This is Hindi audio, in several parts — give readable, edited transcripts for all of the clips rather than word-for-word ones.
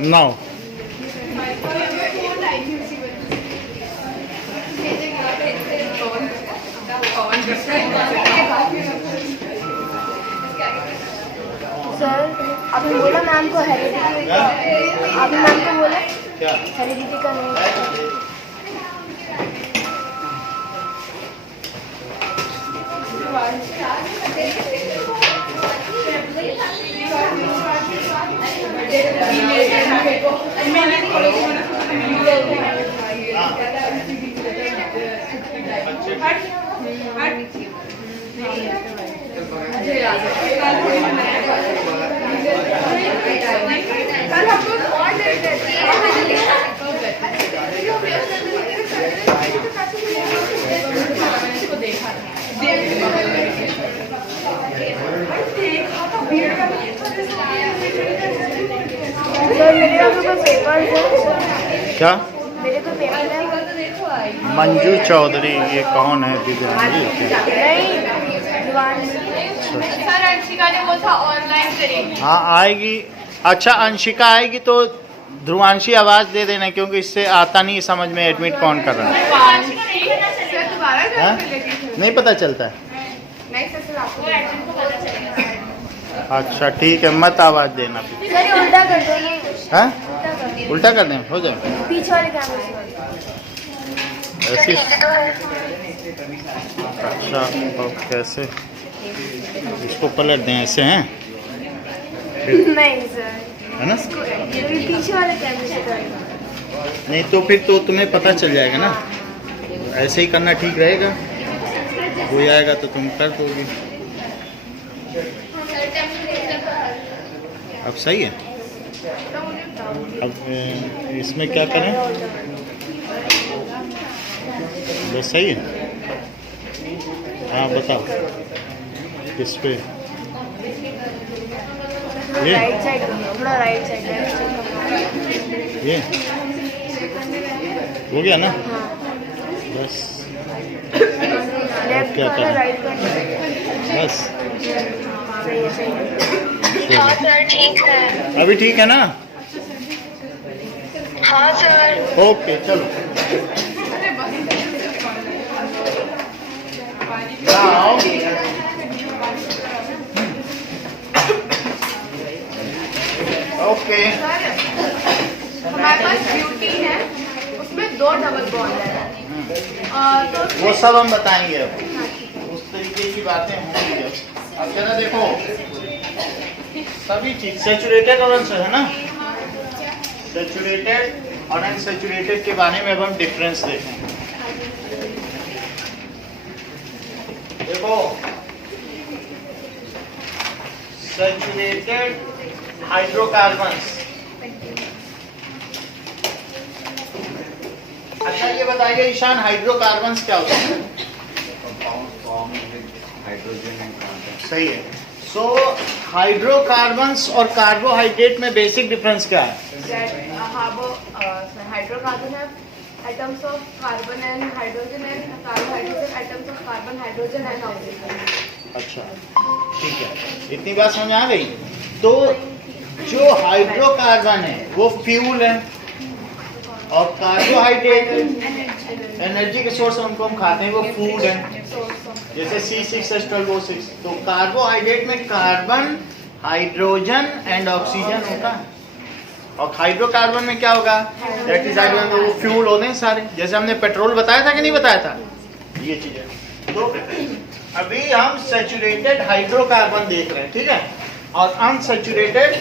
Now. सर आपने बोला मैम को हेरिडिटी, आपने मैम को बोला क्या हेरिडिटी का नहीं। मेरे को पेपर है। क्या मेरे को पेपर है। मंजू चौधरी, ये कौन है दिव्यांगी? नहीं सर अंशिका ने वो था ऑनलाइन करेंगे। हाँ आएगी। अच्छा अंशिका आएगी तो ध्रुवांशी आवाज दे देना, क्योंकि इससे आता नहीं समझ में एडमिट कौन कर रहा है। हाँ? नहीं पता चलता है। अच्छा ठीक है, मत आवाज देना फिर। सर ये उल्टा कर दो। हाँ उल्टा कर दो। उल्टा कर दें, हो जाए पीछे वाले कैमरे से। ऐसे। अच्छा और कैसे इसको पलट दें, ऐसे हैं नहीं सर, है ना? पीछे वाले कैमरे से कर। नहीं तो फिर तो तुम्हें पता चल जाएगा ना। ऐसे ही करना ठीक रहेगा। हो जाएगा तो तुम कर दोगी। अब सही है। अब इसमें क्या करें? बस सही है। हाँ बताओ किस पे? ये राइट साइड थोड़ा राइट साइड। ये हो गया ना? हाँ बस लेफ्ट क्या वाला करना? राइट करना। बस सही है सही है। हाँ सर ठीक है। अभी ठीक है ना? हाँ सर। ओके चलो। आओ। ओके हमारे पास ब्यूटी है, उसमें 2 डबल बॉन्ड है। तो वो सब हम बताएंगे। अब उस तरीके की बातें होंगी। अब जरा देखो, सभी चीज सैचुरेटेड और है ना? सैचुरेटेड और अनसैचुरेटेड के बारे में अब हम डिफरेंस देखेंगे। देखो सैचुरेटेड हाइड्रोकार्बन्स। अच्छा ये बताइए ईशान, हाइड्रोकार्बन्स क्या होता है? सही है। सो हाइड्रोकार्बन्स और कार्बोहाइड्रेट में बेसिक डिफरेंस क्या है? हाइड्रोकार्बन है atoms of carbon and hydrogen, and carbohydrates atoms of carbon, hydrogen and oxygen. अच्छा ठीक है, इतनी बात समझ आ गई। तो जो हाइड्रोकार्बन है वो फ्यूल है, और कार्बोहाइड्रेट एनर्जी के सोर्स उनको हम खाते हैं, वो फूड है, जैसे C6H12O6। तो कार्बोहाइड्रेट में कार्बन, हाइड्रोजन एंड ऑक्सीजन होता है, और हाइड्रोकार्बन में क्या होगा? That is hydrogen. वो फ्यूल होते हैं सारे, जैसे हमने पेट्रोल बताया था कि नहीं बताया था, ये चीजें। तो अभी हम सैचुरेटेड हाइड्रोकार्बन देख रहे हैं, ठीक है? और अनसैचुरेटेड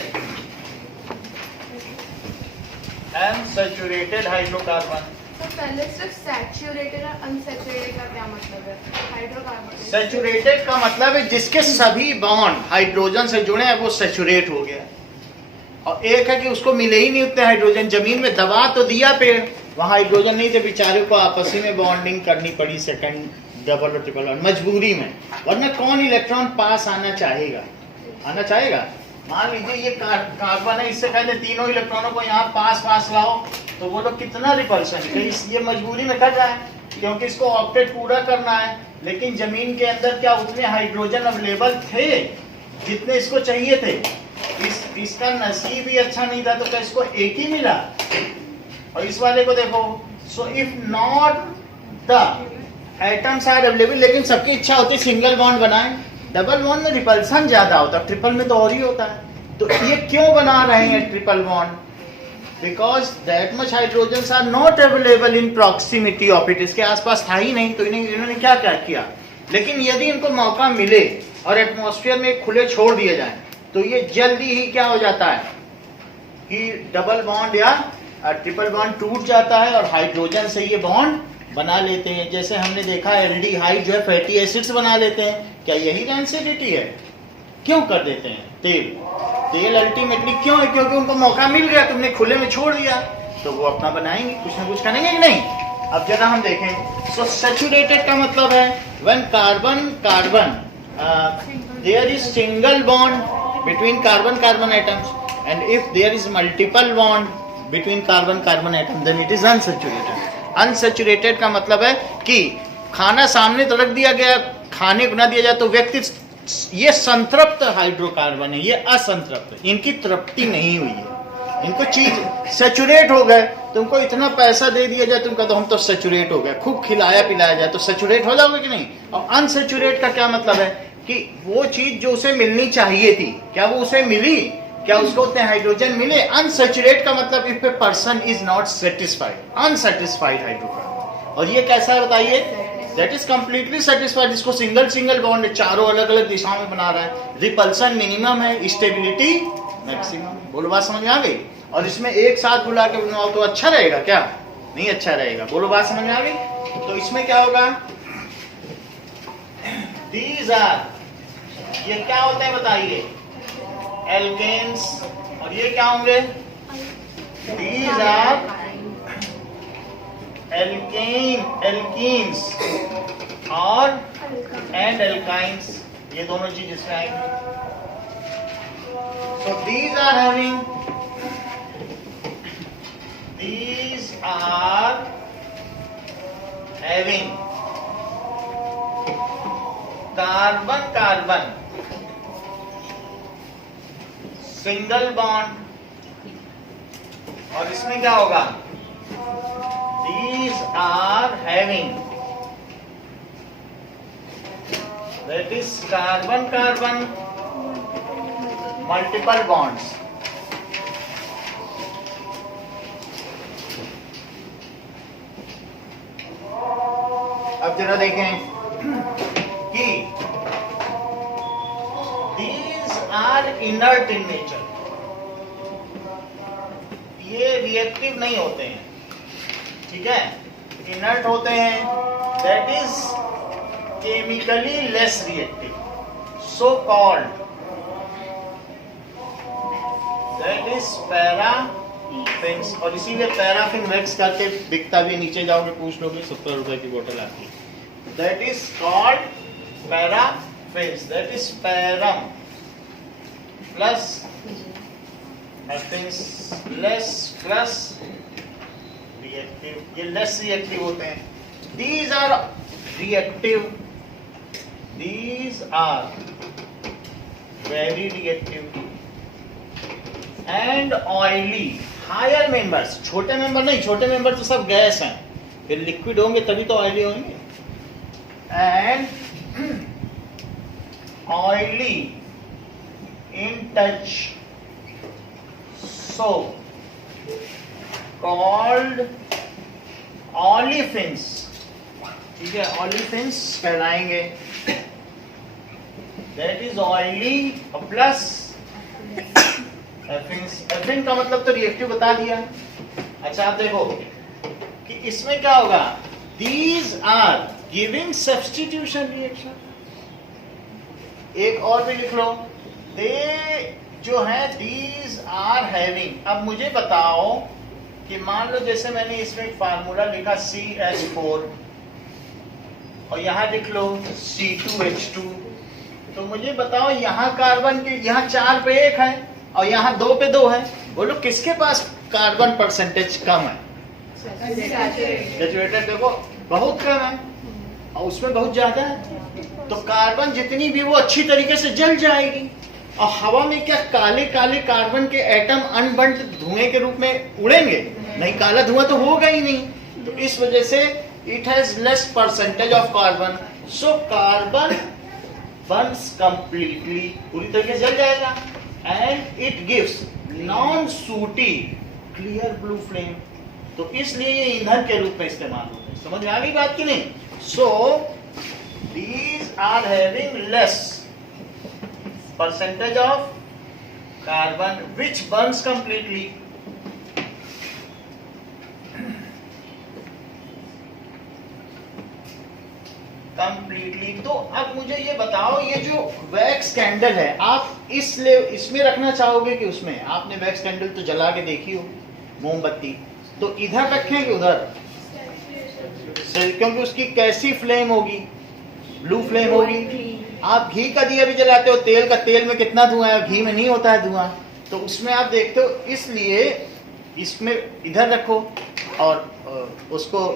हाइड्रोकार्बन। तो पहले सिर्फ सैचुरेटेड और अनसैचुरेटेड का क्या मतलब है? हाइड्रोकार्बन सैचुरेटेड का मतलब है जिसके सभी बॉन्ड हाइड्रोजन से जुड़े हैं, वो सैचुरेट हो गया। और एक है कि उसको मिले ही नहीं उतने हाइड्रोजन, जमीन में दबा तो दिया पेड़, वहाँ हाइड्रोजन नहीं थे, बेचारे को आपस ही में बॉन्डिंग करनी पड़ी, सेकंड डबल और ट्रिपल बॉन्ड, मजबूरी में। वरना कौन इलेक्ट्रॉन पास आना चाहेगा? मान लीजिए ये कार्बन है, इससे पहले तीनों इलेक्ट्रॉनों को यहाँ पास लाओ, तो वो लोग कितना रिपल्शन, ये मजबूरी में कर रहा है, क्योंकि इसको ऑक्टेट पूरा करना है। लेकिन जमीन के अंदर क्या उतने हाइड्रोजन अवेलेबल थे जितने इसको चाहिए थे? इसका नसीब ही अच्छा नहीं था तो क्या इसको एक ही मिला? और इस वाले को देखो, so if not the atoms are available, लेकिन सबकी इच्छा होती है सिंगल बॉन्ड बनाएं। डबल बॉन्ड में रिपल्सन ज्यादा होता है, ट्रिपल में तो और ही होता है। तो ये क्यों बना रहे हैं triple bond? Because that much hydrogen are not available in proximity of it, इसके आसपास था ही नहीं, तो इन्होंने क्या क्या किया। लेकिन यदि इनको मौका मिले और एटमॉस्फेयर में खुले छोड़ दिए जाए तो ये जल्दी ही क्या हो जाता है कि डबल बॉन्ड या ट्रिपल बॉन्ड टूट जाता है और हाइड्रोजन से ये बॉन्ड बना लेते हैं। जैसे हमने देखा एल्डिहाइड जो है फैटी एसिड्स बना लेते हैं। क्या यही रेंसिडिटी है? क्यों कर देते हैं? तेल अल्टीमेटली क्यों है? क्योंकि उनको मौका मिल गया, तुमने खुले में छोड़ दिया तो वो अपना बनाएंगे, कुछ ना कुछ करेंगे कि नहीं। अब जरा हम देखें, सो सैचुरेटेड का मतलब है when carbon there is single bond between carbon atoms and if there is multiple bond between carbon atom then it is unsaturated. Unsaturated का मतलब है कि खाना सामने तो रख दिया गया, खाने को ना दिया जाए तो व्यक्ति, ये संतृप्त हाइड्रोकार्बन है, ये असंतृप्त, इनकी तृप्ति नहीं हुई है, इनको चीज सैचुरेट हो गए। तुमको इतना पैसा दे दिया जाए, तुमको तो हम तो सैचुरेट हो गए, खूब खिलाया पिलाया जाए तो सैचुरेट हो जाओगे कि नहीं। और अनसैचुरेट का क्या मतलब है कि वो चीज जो उसे मिलनी चाहिए थी, क्या वो उसे मिली? क्या उसको उतने हाइड्रोजन मिले? अनसैचुरेट का मतलब if a person is not satisfied, unsatisfied hydrocarbon. और ये कैसा है बताइए? दैट इज कंप्लीटली सेटिस्फाइड, इसको सिंगल बॉन्ड चारों अलग अलग दिशाओं में बना रहा है। रिपल्सन मिनिमम है, स्टेबिलिटी मैक्सिमम। बोलो बात समझ में आ गई? और इसमें एक साथ बुला के बनाओ तो अच्छा रहेगा क्या? नहीं अच्छा रहेगा। बोलो बात समझ में आ गई? तो इसमें क्या होगा? These are, ये क्या होते हैं बताइए? एल्केन्स। और ये क्या होंगे? These are एल्कीन्स और एंड एल्काइंस, ये दोनों चीज इसमें आएंगे। So these are having carbon single bond. और इसमें क्या होगा? These are having, that is carbon multiple bonds. अब जरा देखें कि these are inert in nature, ये रिएक्टिव नहीं होते हैं, ठीक है, इनर्ट होते हैं। That is chemically less reactive, so called, that is paraffins. और इसीलिए पैराफिन वैक्स करके बिकता भी, नीचे जाओगे पूछ लोगे 70 रुपए की बोतल आती है। That is called paraffins, that is parum plus less plus reactive, ये लेस रिएक्टिव होते हैं। These are reactive, these are very reactive and oily. Higher members, छोटे मेंबर नहीं, छोटे मेंबर तो सब गैस हैं, फिर लिक्विड होंगे तभी तो ऑयली होंगे। And oily in touch, so called olefins, ठीक है, olefins कहलाएंगे। that is oily plus एफिन्स। एफिन का मतलब तो रिएक्टिव बता दिया। अच्छा आप देखो कि इसमें क्या होगा? these are giving substitution reaction। एक और भी लिख लो, they जो है these are having। अब मुझे बताओ कि मान लो जैसे मैंने इसमें फार्मूला लिखा CH4 और यहाँ लिख लो C2H2, तो मुझे बताओ यहाँ कार्बन के, यहाँ 4 पे 1 है और यहाँ 2 पे 2 है। बोलो किसके पास कार्बन परसेंटेज कम है? सैचुरेटेड देखो बहुत कम है और उसमें बहुत ज्यादा है। तो कार्बन जितनी भी वो अच्छी तरीके से जल जाएगी, और हवा में क्या काले काले कार्बन के एटम अनबंट धुएं के रूप में उड़ेंगे? नहीं, काला धुआं तो होगा ही नहीं। तो इस वजह से it has less percentage of carbon, so carbon Burns completely, पूरी तरीके से जल जाएगा, and it gives non sooty clear blue flame. तो इसलिए ये ईंधन के रूप में इस्तेमाल होता है। समझ में आ गई बात की नहीं? सो these are having less percentage of carbon which burns completely. तो अब मुझे ये बताओ, ये जो वैक्स कैंडल है, आप इसमें रखना चाहोगे कि उसमें? आपने वैक्स कैंडल तो जला के देखी हो, मोमबत्ती, तो इधर रखें कि उधर? क्योंकि उसकी कैसी फ्लेम होगी? ब्लू फ्लेम होगी। आप घी का दिया भी जलाते हो, तेल में कितना धुआं है, घी में नहीं होता है धुआं, तो उसमें आप देखते हो। इसलिए इसमें इधर रखो और उसको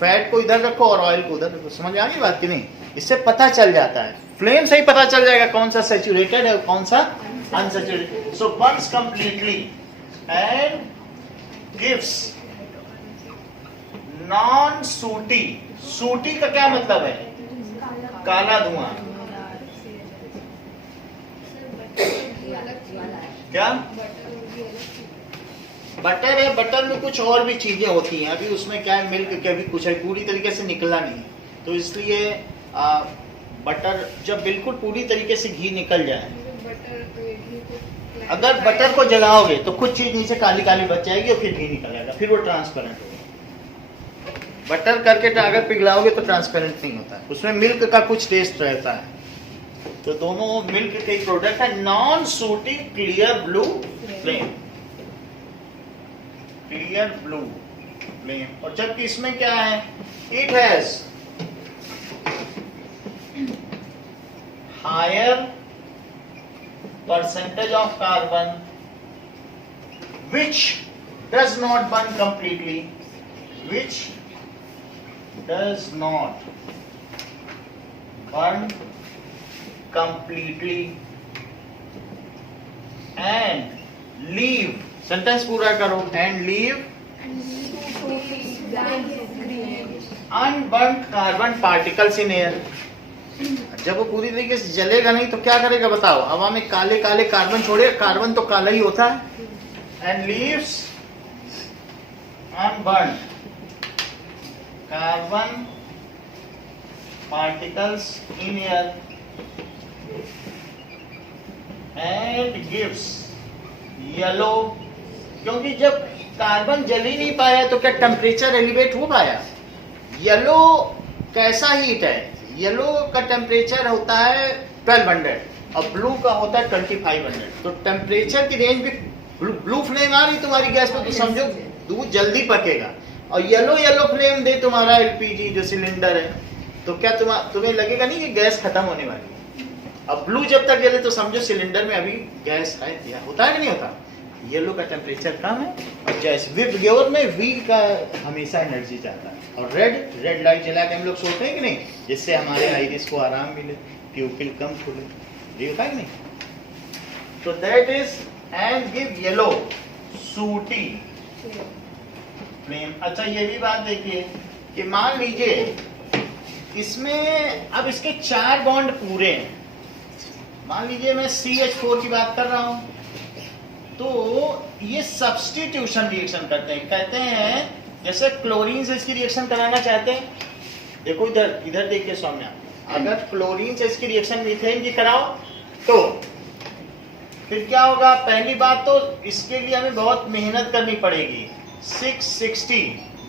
फैट को इधर रखो और ऑयल को उधर रखो। समझ आ गई बात की नहीं? इससे पता चल जाता है, फ्लेम से ही पता चल जाएगा कौन सा सैचुरेटेड है और कौन सा unsaturated. So burns completely and gives non sooty. Sooty का क्या मतलब है? काला धुआं। क्या बटर है? बटर में कुछ और भी चीजें होती हैं, अभी उसमें क्या है, मिल्क क्या भी कुछ है, पूरी तरीके से निकला नहीं, तो इसलिए बटर जब बिल्कुल पूरी तरीके से घी निकल जाए, अगर बटर को जलाओगे तो कुछ चीज नीचे काली काली बच जाएगी और फिर घी निकल आएगा, फिर वो ट्रांसपेरेंट होगा। बटर करके अगर पिघलाओगे तो ट्रांसपेरेंट नहीं होता है, उसमें मिल्क का कुछ टेस्ट रहता है। तो दोनों मिल्क के प्रोडक्ट है। Non sooty clear blue flame, clear blue flame. और जबकि इसमें क्या है, it has higher percentage of carbon which does not burn completely, which does not burn completely and leave, sentence पूरा करो, and leave unburnt carbon particles in air। जब वो पूरी तरीके से जलेगा नहीं तो क्या करेगा बताओ? हवा में काले काले कार्बन छोड़े, कार्बन तो काला ही होता है, and leaves unburnt carbon particles in air and gives yellow। क्योंकि जब कार्बन जल ही नहीं पाया तो क्या टेम्परेचर एलिवेट हो पाया? येलो कैसा हीट है? येलो का टेम्परेचर होता है 1200 और ब्लू का होता है 2500। तो टेम्परेचर की रेंज भी, ब्लू फ्लेम आ रही तुम्हारी गैस पे तो समझो दूध जल्दी पकेगा, और येलो फ्लेम दे तुम्हारा एलपीजी जो सिलेंडर है, तो क्या तुम्हें लगेगा नहीं कि गैस खत्म होने वाली है? अब ब्लू जब तक जले तो समझो सिलेंडर में अभी गैस है, या होता है कि नहीं होता? येलो का टेम्परेचर कम है, और जैसे विप्योर में वी का हमेशा एनर्जी जाता है, और रेड लाइट जला के हम लोग सोते हैं कि नहीं, जिससे हमारे आइरिस को आराम मिले, प्यूपिल कम खुले, ये होता है कि नहीं? तो that is and give yellow सूटी फ्लेम। अच्छा ये भी बात देखिए कि मान लीजिए इसमें अब इसके 4 बॉन्ड पूरे हैं, मान लीजिए मैं CH4 की बात कर रहा हूं, तो ये सब्स्टिट्यूशन रिएक्शन करते हैं। कहते हैं जैसे क्लोरीन से इसकी रिएक्शन कराना चाहते हैं, देखो इधर देखिए सौम्या, अगर क्लोरीन से इसकी रिएक्शन मीथेन की कराओ तो फिर क्या होगा? पहली बात तो इसके लिए हमें बहुत मेहनत करनी पड़ेगी, 660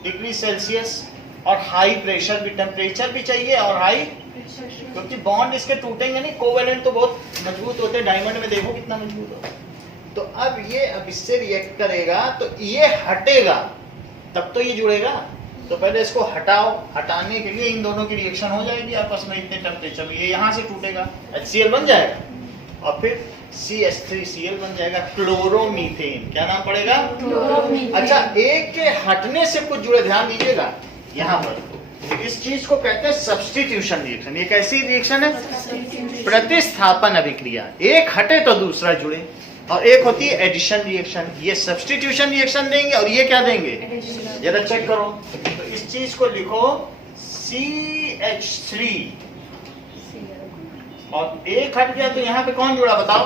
डिग्री सेल्सियस और हाई प्रेशर भी, टेम्परेचर भी चाहिए और हाई, क्योंकि बॉन्ड इसके टूटेंगे नहीं, कोवेलेंट तो बहुत मजबूत होते हैं, डायमंड में देखो कितना मजबूत होता है। तो अब इससे रिएक्ट करेगा तो ये हटेगा, तब तो ये जुड़ेगा। तो पहले इसको हटाओ, हटाने के लिए इन दोनों की रिएक्शन हो जाएगी आपस में इतने टेम्परेचर में, ये यहाँ से टूटेगा, HCl बन जाएगा और फिर CH3Cl बन जाएगा, क्लोरोमीथेन। क्या नाम पड़ेगा? क्लोरोमीथेन। अच्छा, एक के हटने से कुछ जुड़े, ध्यान दीजिएगा यहाँ पर, इस चीज को कहते हैं सब्स्टिट्यूशन रिएक्शन। ये कैसी रिएक्शन है? प्रतिस्थापन अभिक्रिया, एक हटे तो दूसरा जुड़े, और एक होती है एडिशन रिएक्शन। ये सब्स्टिट्यूशन रिएक्शन देंगे और ये क्या देंगे, जरा चेक करो। तो इस चीज को लिखो CH3, और एक हट गया तो यहाँ पे कौन जुड़ा बताओ,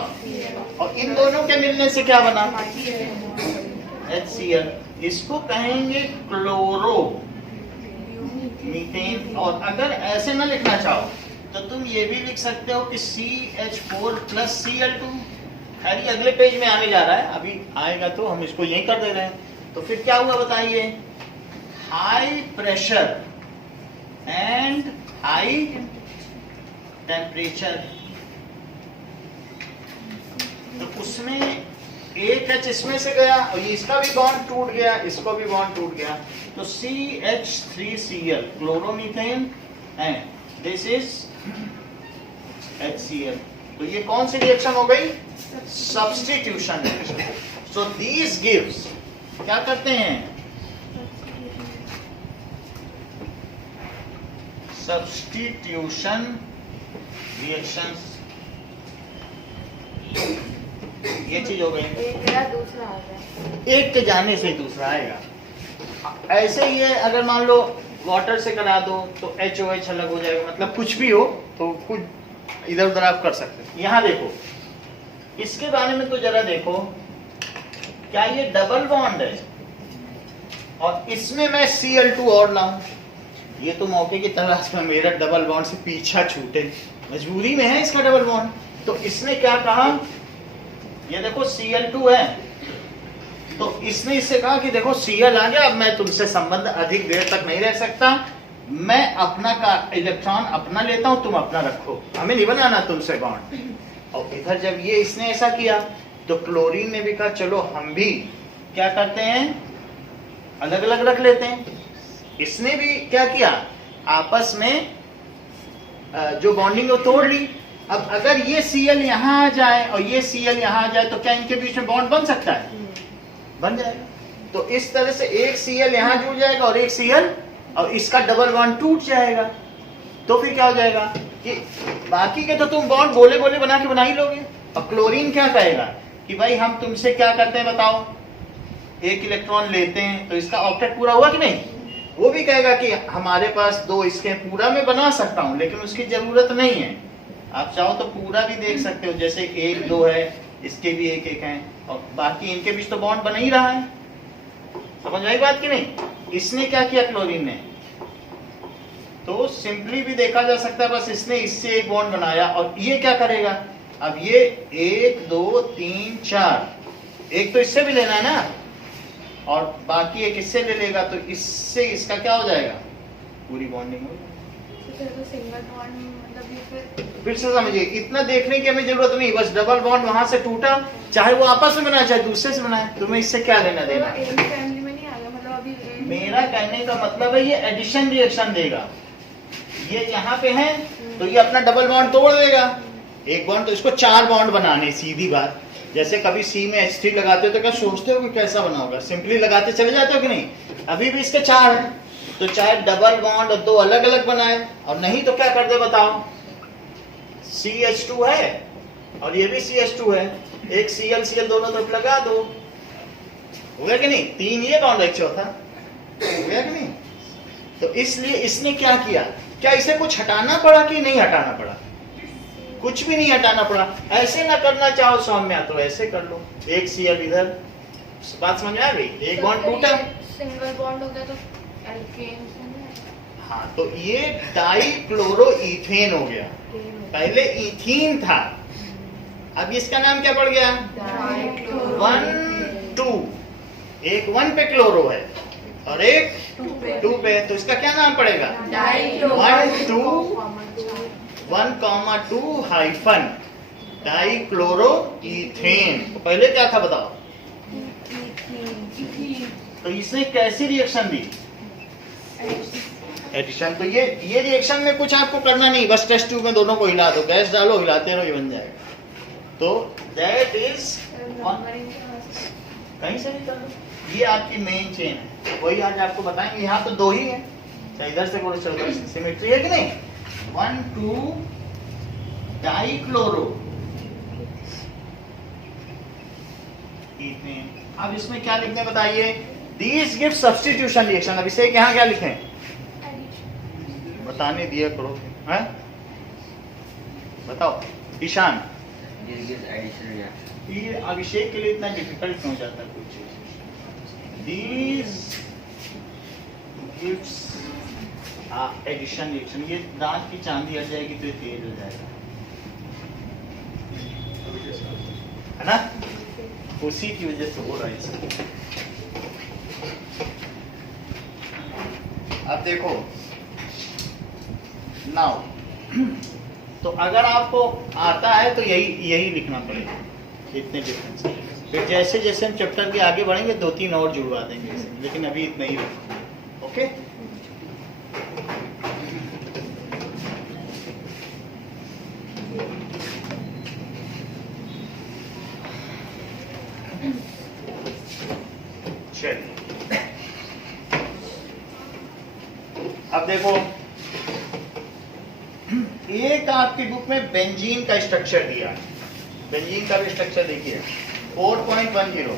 और इन दोनों के मिलने से क्या बना, HCl। इसको कहेंगे क्लोरो मीथेन। और अगर ऐसे ना लिखना चाहो तो तुम ये भी लिख सकते हो कि CH4 प्लस Cl2। खैर ये अगले पेज में आने जा रहा है, अभी आएगा तो हम इसको यही कर दे रहे हैं। तो फिर क्या हुआ बताइए, high pressure and high temperature, तो उसमें एक H इसमें से गया और इसका भी बॉन्ड टूट गया, इसको भी बॉन्ड टूट गया, तो CH3Cl chloromethane and this is HCl। तो ये कौन सी रिएक्शन हो गई, substitution reaction. So these gives, क्या करते हैं, सब्स्टिट्यूशन रिएक्शंस। ये चीज हो गई, एक गया दूसरा आ गया। एक के जाने से दूसरा आएगा। ऐसे ही है, अगर मान लो वाटर से करा दो तो HOH अलग हो जाएगा, मतलब कुछ भी हो तो कुछ इधर उधर आप कर सकते हो। यहाँ देखो, इसके बारे में तो जरा देखो, क्या ये डबल बॉन्ड है और इसमें मैं Cl2 और लाऊं, ये तो मौके की तलाश में मेरा डबल बॉन्ड से पीछा छूटे, मजबूरी में है इसका डबल बॉन्ड। तो इसने क्या कहा, ये देखो Cl2 है, तो इसने इससे कहा कि देखो Cl आ गया, अब मैं तुमसे संबंध अधिक देर तक नहीं रह सकता, मैं अपना का इलेक्ट्रॉन अपना लेता हूं, तुम अपना रखो, हमें नहीं बनाना तुमसे बॉन्ड। और इधर जब ये इसने ऐसा किया तो क्लोरीन ने भी कहा चलो हम भी क्या करते हैं, अलग अलग रख लेते हैं। इसने भी क्या किया, आपस में जो बॉन्डिंग वो तोड़ ली। अब अगर ये Cl यहाँ आ जाए और ये Cl यहाँ आ जाए तो क्या इनके बीच में बॉन्ड बन सकता है, बन जाएगा। तो इस तरह से एक Cl यहाँ जुड़ जाएगा और एक Cl, और इसका डबल बॉन्ड टूट जाएगा। तो फिर क्या हो जाएगा कि बाकी के तो तुम बॉन्ड गोले गोले बना के बना ही लोगे। और क्लोरीन क्या कहेगा कि भाई हम तुमसे क्या करते हैं बताओ, एक इलेक्ट्रॉन लेते हैं, तो इसका ऑक्टेट पूरा हुआ कि नहीं। वो भी कहेगा कि हमारे पास दो इसके पूरा मैं बना सकता हूं, लेकिन उसकी जरूरत नहीं है, आप चाहो तो पूरा भी देख सकते हो, जैसे एक दो है, इसके भी एक एक है, और बाकी इनके बीच तो बॉन्ड बन ही रहा है। समझ आई बात कि नहीं। इसने क्या किया क्लोरीन ने, तो सिंपली भी देखा जा सकता है, बस इसने इससे एक बॉन्ड बनाया, और ये क्या करेगा, अब ये 1 2 3 4, एक तो इससे भी लेना है ना, और बाकी एक इससे ले लेगा, तो इससे इसका क्या हो जाएगा, पूरी बॉन्डिंग हो जाएगी। तो सिंगल बॉन्ड मतलब ये फिर से समझिए, इतना देखने की हमें जरूरत नहीं, बस डबल बॉन्ड वहां से टूटा, चाहे वो आपस में बनाए चाहे दूसरे से बनाए, तुम्हें इससे क्या लेना देना। फैमिली में नहीं आ गया, मतलब अभी मेरा कहने का मतलब है ये एडिशन रिएक्शन देगा, ये यहाँ पे है तो ये अपना डबल बॉन्ड तोड़ देगा, एक बॉन्ड, तो इसको 4 बॉन्ड बनाने, सीधी बात। जैसे कभी C में H3 लगाते हो तो क्या सोचते हो कि कैसा बना होगा, सिंपली लगाते चले जाते हो कि नहीं। अभी भी इसके 4 है, तो चाहे डबल बॉन्ड और 2 अलग अलग बनाए, और नहीं तो क्या कर दे बताओ, CH2 है और ये भी CH2 है, एक Cl दोनों तरफ लगा दो, हो गया कि नहीं, 3 ये बॉन्ड, एक चौथा, हो गया कि नहीं। तो इसलिए इसने क्या किया, क्या इसे कुछ हटाना पड़ा कि नहीं हटाना पड़ा, कुछ भी नहीं हटाना पड़ा। ऐसे ना करना चाहो सौम्या तो ऐसे कर लो, एक Cl इधर, बात समझ में आ गई, एक बॉन्ड टूटा, सिंगल बॉन्ड हो गया तो एल्केन। हाँ, तो ये डाइक्लोरोइथेन हो गया, पहले इथीन था, अब इसका नाम क्या पड़ गया, 1 2, एक 1 पे क्लोरो है और एक 2 पे, तो इसका क्या नाम पड़ेगा, 1 2 हाइफन डाइक्लोरोइथेन। तो पहले क्या था बताओ, तो इसने कैसी रिएक्शन दी, एडिशन। तो ये रिएक्शन में कुछ आपको करना नहीं, बस टेस्ट ट्यूब में दोनों को हिला दो, गैस डालो, हिलाते रहो, ये बन जाएगा। तो दैट इज कहीं से भी कर लो, ये आपकी मेन चेन है, वही आज आपको बताएंगे। यहाँ तो 2 ही है, चाहे इधर से बोलो चलो, सिमेट्री है कि नहीं, 1 2 डाइक्लोरो इथेन। अब इसमें क्या लिखते हैं बताइए? These give substitution reaction। अब इसे यहाँ क्या लिखें? बताने दिया करो, हैं? बताओ ईशान। ये अभिषेक के लिए इतना डिफिकल्ट क्यों हो जाता है कुछ चीज? These gives addition reaction. ये दांत की चांदी हट जाएगी तो ये तेज हो जाएगा, है ना? उसी की वजह से हो रहा है इसका। अब देखो नाउ, तो अगर आपको आता है तो यही लिखना पड़ेगा, इतने डिफरेंस। फिर जैसे जैसे हम चैप्टर के आगे बढ़ेंगे 2-3 और जुड़वा देंगे इसे, लेकिन अभी इतना ही रखो। ओके, चलिए अब देखो, एक आपकी बुक में बेंजीन का स्ट्रक्चर दिया है। बेंजीन का भी स्ट्रक्चर देखिए 4.10।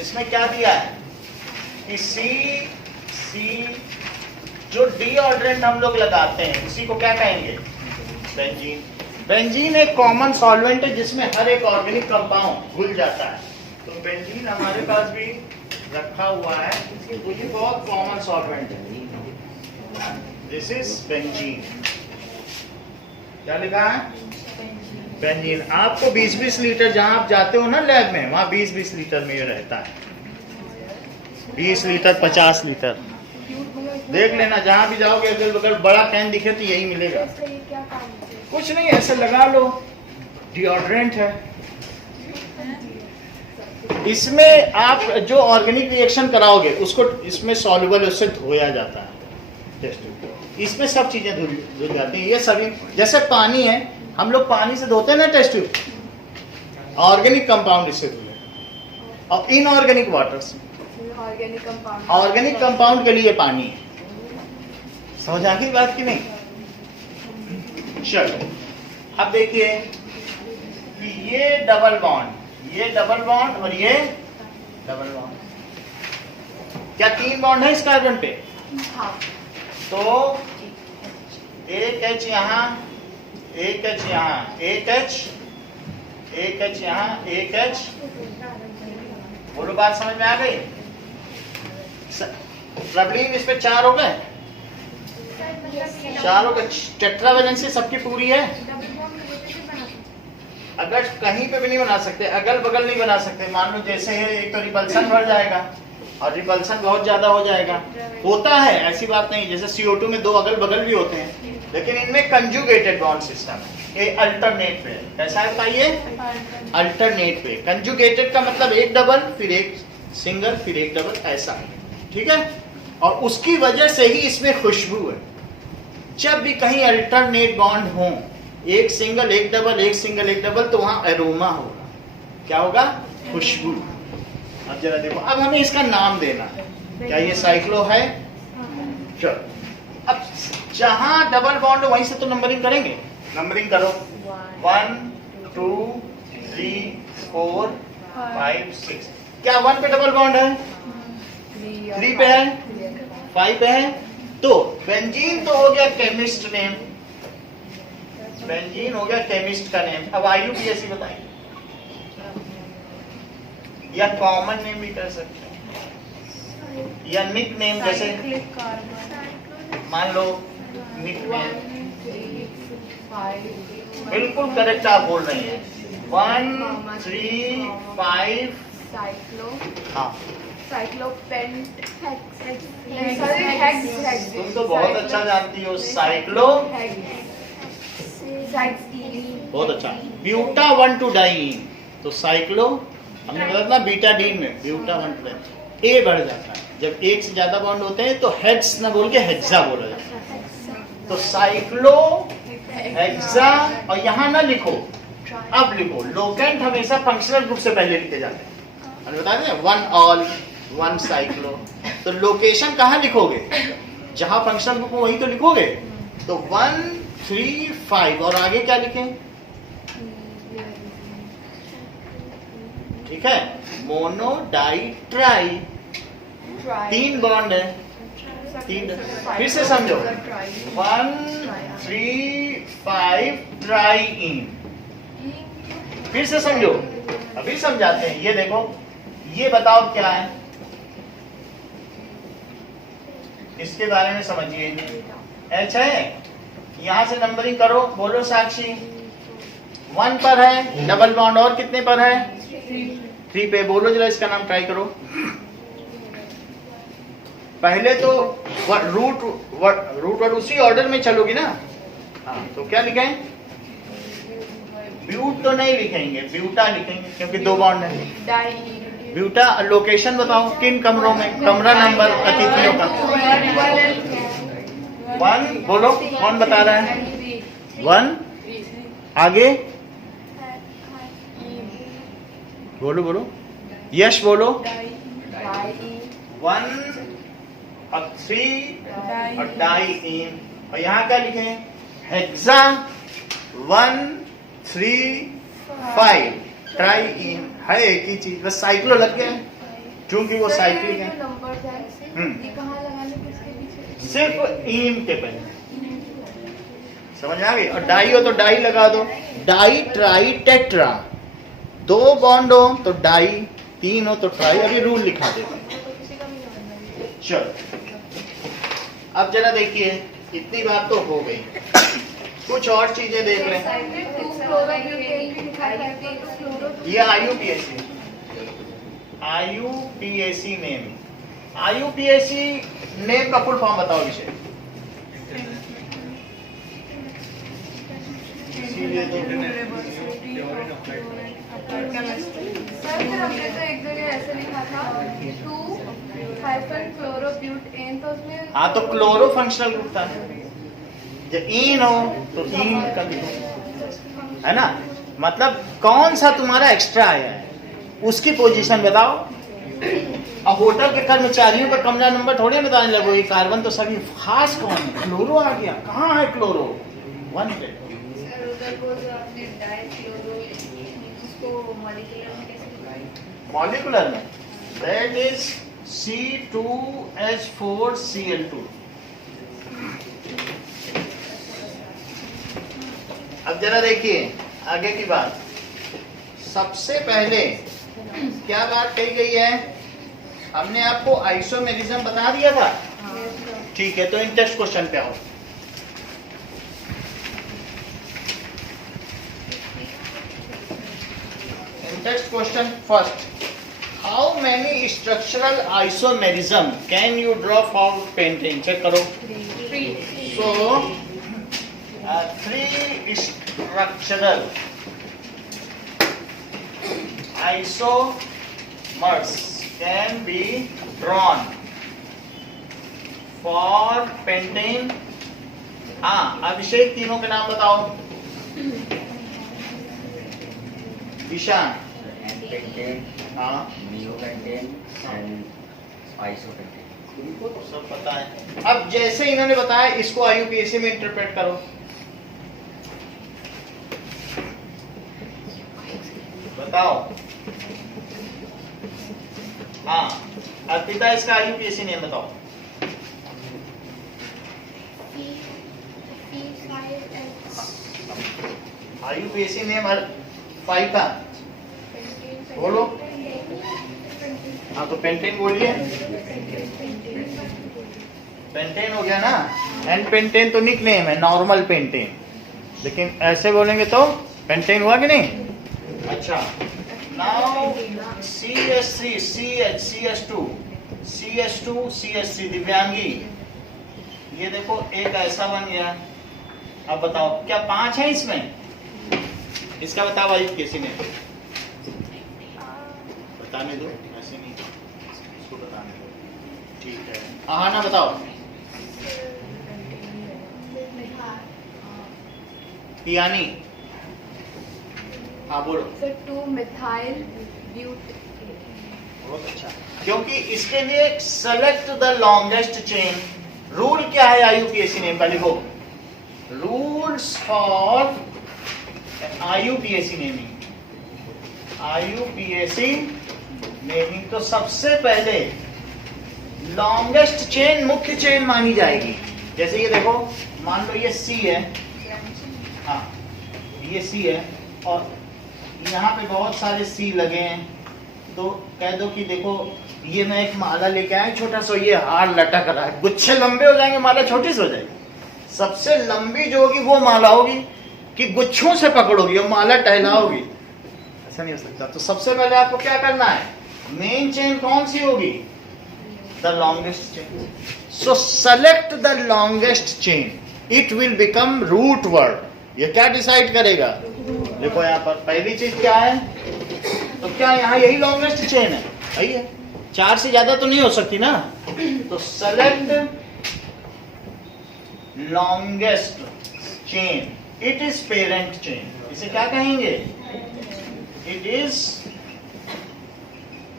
इसमें क्या दिया है कि सी जो डीऑड्रेंट हम लोग लगाते हैं उसी को क्या कहेंगे? बेंजीन। बेंजीन एक कॉमन सॉल्वेंट है जिसमें हर एक ऑर्गेनिक कंपाउंड घुल जाता है। तो बेंजीन हमारे पास भी रखा हुआ है, ये बहुत कॉमन सॉल्वेंट है। This is benzene. क्या लिखा है? बेंजीन। आपको 20-20 लीटर, जहां आप जाते हो ना लैब में, वहां 20-20 लीटर में ये रहता है। 20 लीटर 50 लीटर देख लेना, जहां भी जाओगे अगर बगल बड़ा कैन दिखे तो यही मिलेगा। कुछ नहीं, ऐसे लगा लो, डिओड्रेंट है। इसमें आप जो ऑर्गेनिक रिएक्शन कराओगे उसको इसमें सॉल्युबल, उससे धोया जाता है टेस्ट ट्यूब। इसमें सब चीजें धुल जाती हैं। ये सभी जैसे पानी है, हम लोग पानी से धोते हैं ना टेस्ट ट्यूब, ऑर्गेनिक कंपाउंड इससे धुले, और इनऑर्गेनिक वाटर से। ऑर्गेनिक कंपाउंड के लिए पानी है। समझ आ गई बात की नहीं? चलो अब देखिए कि ये डबल बॉन्ड, ये डबल बॉन्ड और ये डबल बॉन्ड, क्या 3 बॉन्ड है इस कार्बन पे? हाँ। तो एक H यहाँ, एक H यहाँ, एक H यहाँ, एक H। बोलो बात समझ में आ गई? प्रबलिन इस पे 4 हो गए, 4 हो गए। टेट्रावैलेंसी सबकी पूरी है। अगर कहीं पे भी नहीं बना सकते, अगल बगल नहीं बना सकते, मान लो जैसे है, एक तो रिपल्सन बढ़ जाएगा और रिपल्सन बहुत ज्यादा हो जाएगा। होता है, ऐसी बात नहीं, जैसे CO2 में 2 अगल बगल भी होते हैं, लेकिन इनमें कंजुगेटेड बॉन्ड सिस्टम है। ये अल्टरनेट पे कैसा है बताइए? अल्टरनेट पे। कंजुगेटेड का मतलब एक डबल फिर एक सिंगल फिर एक डबल, ऐसा है, ठीक है। और उसकी वजह से ही इसमें खुशबू है। जब भी कहीं अल्टरनेट बॉन्ड हो, एक सिंगल एक डबल, एक सिंगल एक डबल, तो वहां एरोमा होगा। क्या होगा? खुशबू। अब जरा देखो, अब हमें इसका नाम देना है। क्या ये साइक्लो है? चलो, अब जहां डबल बॉन्ड हो वहीं से तो नंबरिंग करेंगे। नंबरिंग करो, 1 2 3 4 5 6। क्या 1 पे डबल बॉन्ड है? 3 पे है, 5 पे है। तो बेंजीन तो हो गया केमिस्ट नेम, बेंजीन हो गया केमिस्ट का नेम। अब IUPAC बताइए, या कॉमन नेम भी कर सकते हैं, या निक नेम, जैसे मान लो निक नेम। बिल्कुल करेक्ट आप बोल रही हैं। 1 3 5 साइक्लो, हाँ, साइक्लोपेंट, तुम तो बहुत अच्छा जानती हो। साइक्लो, बहुत अच्छा। ब्यूटा 1,2 डाइईन, तो साइक्लो हमने बताया था बीटाडीन में ब्यूटा 1,2 डाइईन। ए बढ़ जाता है जब एक से ज्यादा बॉन्ड होते हैं, तो हेक्स ना बोल के हेक्सा बोला जाता है। तो साइक्लो हेक्सा, और यहाँ ना लिखो, अब लिखो। लोकेंट हमेशा फंक्शनल ग्रुप से पहले लिखे जाते हैं, हमने बताया था 1 ऑल 1 साइक्लो। तो लोकेशन कहाँ लिखोगे? जहां फंक्शनल ग्रुप हो वहीं तो लिखोगे। तो 1 3 5 और आगे क्या लिखें? ठीक है, मोनो डाई ट्राई, 3 बॉन्ड है, 3। फिर से समझो, 1 3 5 ट्राई इन। फिर से समझो, अभी समझाते हैं। ये देखो, ये बताओ क्या है, इसके बारे में समझिए। एच है, यहां से नंबरिंग करो, बोलो साक्षी। 1 पर है डबल बॉन्ड, और कितने पर है? 3 पे। बोलो जरा इसका नाम ट्राई करो। पहले तो रूट वर्ड उसी ऑर्डर में चलोगी ना। हाँ, तो क्या लिखें? ब्यूट तो नहीं लिखेंगे, ब्यूटा लिखेंगे, क्योंकि 2 बॉन्ड है। ब्यूटा। लोकेशन बताओ, किन कमरों में? कमरा नंबर अतिथियों का 1। बोलो, कौन बता रहा है? 1। आगे बोलो बोलो, यश बोलो। 1 और 3 और डाई इन। और यहाँ क्या लिखे? Hexa 1 3 5 try in. है एक ही चीज, बस साइक्लो लग गया है, क्योंकि वो साइक्लिक है। ये कहाँ लगाने किसके पीछे? सिर्फ इन के पहले, समझ में आ गई? और डाई हो तो डाई लगा दो, डाई ट्राई टेट्रा। 2 बॉन्ड हो तो डाई, 3 हो तो ट्राई। अभी रूल लिखा देता हूं। चलो, अब जरा देखिए, इतनी बात तो हो गई, कुछ और चीजें देख लें। ये IUPAC नेम, IUPAC नेम का फुल फॉर्म बताओ विषय। सर फिर हमने तो एक जगह ऐसे लिखा था 2-chlorobutate, तो उसमें हाँ, तो क्लोरो फंक्शनल ग्रुप था। जब इन हो तो इन का लिखो, है ना? मतलब कौन सा तुम्हारा एक्स्ट्रा आया है उसकी पोजीशन बताओ। अब होटल के कर्मचारियों का कमरा नंबर थोड़ी बताने लगो, ये कार्बन तो सभी खास कौन है? क्लोरो आ गया, कहाँ है क्लोरो? 1 पे। मॉलिक्यूलर में दैट इज C2H4Cl2। अब जरा देखिए आगे की बात। सबसे पहले क्या बात कही गई है? हमने आपको आइसोमेरिज्म बता दिया था, ठीक है? तो इन टेस्ट क्वेश्चन पे आओ। Next question first. How many structural isomerism can you draw for painting? Check करो. 3. So, 3 structural isomers can be drawn for painting. हाँ, अभिषेक तीनों के नाम बताओ। ईशान, हाँ, तुमको तो सब पता है। अब जैसे इन्होंने बताया, इसको IUPAC में इंटरप्रेट करो। बताओ। हाँ, अर्पिता, इसका IUPAC नेम बताओ। IUPAC नेम 5 का बोलो। हाँ, तो पेंटेन बोलिए। पेंटेन हो गया ना। एंड पेंटेन तो निक नेम है, नॉर्मल पेंटेन, लेकिन ऐसे बोलेंगे तो पेंटेन हुआ कि नहीं? अच्छा, now CH3 CH CH2 CH2 CH3। दिव्यांगी, ये देखो एक ऐसा बन गया। अब बताओ क्या 5 है इसमें? इसका बताओ IUPAC ने। बताने दो, ऐसे नहीं, इसको बताने दो, ठीक है? हाँ ना, बताओ। पियानी, हाँ बोलो। 2-methyl butane। बहुत अच्छा, क्योंकि इसके लिए select the longest chain. Rule क्या है IUPAC नेम का? लिखो, rule rules for IUPAC naming. IUPAC naming तो सबसे पहले लॉन्गेस्ट चेन मुख्य चेन मानी जाएगी। जैसे ये देखो, मान लो ये C है, हाँ ये C है और यहाँ पे बहुत सारे C लगे हैं, तो कह दो कि देखो ये मैं एक माला लेके आया छोटा सा, ये हार लटक रहा है, गुच्छे लंबे हो जाएंगे, माला छोटी सी हो जाएगी। सबसे लंबी जो होगी वो माला होगी कि गुच्छों से पकड़ोगी और माला टहलाओगी, ऐसा नहीं हो सकता। तो सबसे पहले आपको क्या करना है, मेन चेन कौन सी होगी, the longest chain. So select the longest chain, it will become root word. ये क्या डिसाइड करेगा, देखो यहाँ पर पहली चीज क्या है, तो क्या यहाँ यही लॉन्गेस्ट चेन है, यही है, 4 से ज्यादा तो नहीं हो सकती ना। तो select longest chain, it is parent chain. इसे क्या कहेंगे, it is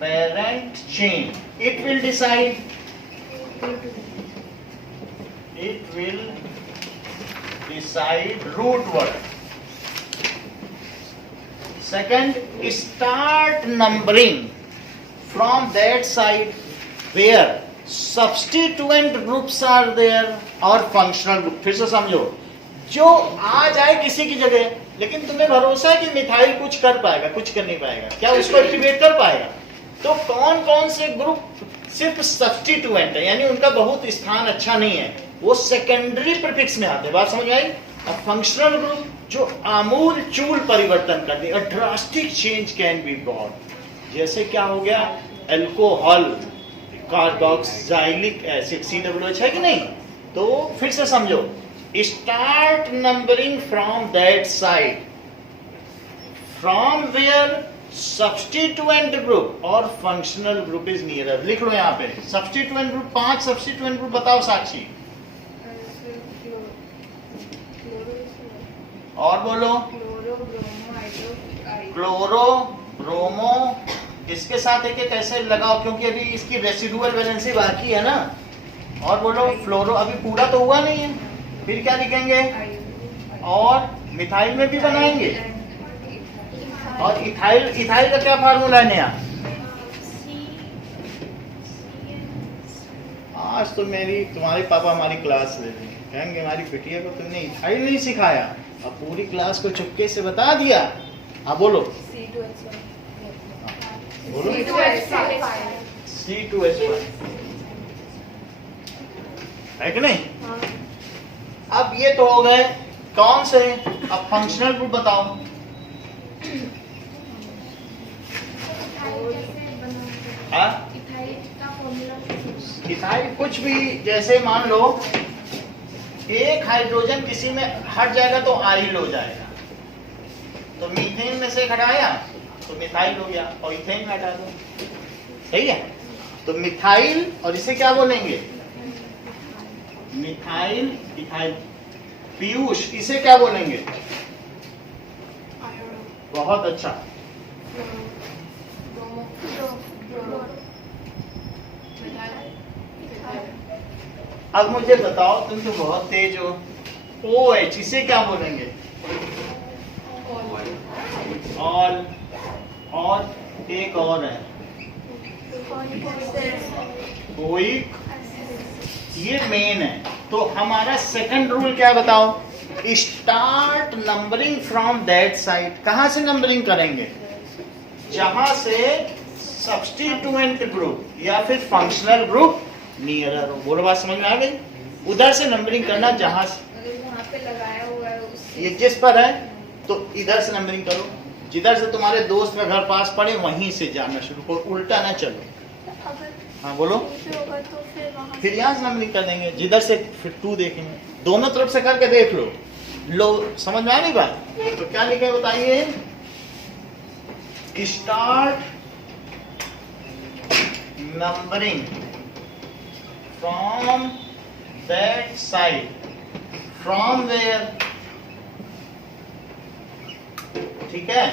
parent chain. It will decide, it will decide root word. Second, start numbering from that side where substituent groups are there और functional group। फिर से समझो, जो आ जाए किसी की जगह, लेकिन तुम्हें भरोसा है कि मिथाइल कुछ कर पाएगा, कुछ कर नहीं पाएगा, क्या उसको एक्टिवेट कर पाएगा। तो कौन कौन से ग्रुप सिर्फ सब्स्टिट्यूएंट है, यानी उनका बहुत स्थान अच्छा नहीं है, वो सेकेंडरी प्रीफिक्स में आते हैं। बात समझ आई। अब फंक्शनल ग्रुप जो आमूल चूल परिवर्तन कर दे, a drastic change can be brought. जैसे क्या हो गया, अल्कोहल, कार्बोक्सिलिक एसिड, COOH है कि नहीं। तो फिर से समझो, start numbering from that side from where substituent group और फंक्शनल ग्रुप इज नियरर। लिख लो यहाँ पे सब्स्टिट्यूएंट ग्रुप, 5 सब्स्टिट्यूएंट ग्रुप बताओ साक्षी, और बोलो। क्लोरो, ब्रोमो, इसके साथ एक एक ऐसे लगाओ क्योंकि अभी इसकी रेसिडुअल वैलेंसी बाकी है ना। और बोलो फ्लोरो, अभी पूरा तो हुआ नहीं है, फिर क्या लिखेंगे, और मिथाइल में भी बनाएंगे। और इथाइल, इथाइल का क्या फार्मूला है नया। आज तो तुम्हारे पापा हमारी क्लास ले रहे हैं, कहेंगे हमारी बिटिया को तुमने इथाइल नहीं सिखाया, अब पूरी क्लास को चुपके से बता दिया। हाँ बोलो, बोलो C2H5 है कि नहीं। अब ये तो हो गए कौन से, अब फंक्शनल ग्रुप बताओ। इथाइल कुछ भी, जैसे मान लो एक हाइड्रोजन किसी में हट जाएगा तो आइल हो जाएगा, तो मीथेन में से हटाया तो मिथाइल हो गया, और इथेन में हटा दो, सही है। तो मिथाइल, और इसे क्या बोलेंगे, मिथाइल इथाइल। पीयूष, इसे क्या बोलेंगे, बहुत अच्छा। अब मुझे बताओ, तुम तो बहुत तेज हो, OH, इसे क्या बोलेंगे, ऑल। और एक और है ओइक, ये मेन है। तो हमारा सेकंड रूल क्या बताओ, start numbering from that side. कहां से नंबरिंग करेंगे, जहां से सब्स्टिट्यूएंट ग्रुप या फिर फंक्शनल ग्रुप नियरर हो। बोलो, बात समझ में आ गई। उधर से नंबरिंग करना, जहां पे लगाया हुआ है ये जिस पर है तो इधर से नंबरिंग करो, जिधर से तुम्हारे दोस्त का घर पास पड़े वहीं से जाना शुरू करो, उल्टा ना चलो। हाँ बोलो, फिर यहाँ से नंबरिंग कर देंगे, जिधर से फिर 2 देखेंगे, दोनों तरफ से करके देख लो। लो, समझ में आ नहीं बात। तो क्या लिखे बताइए, start numbering from that side from where, ठीक है।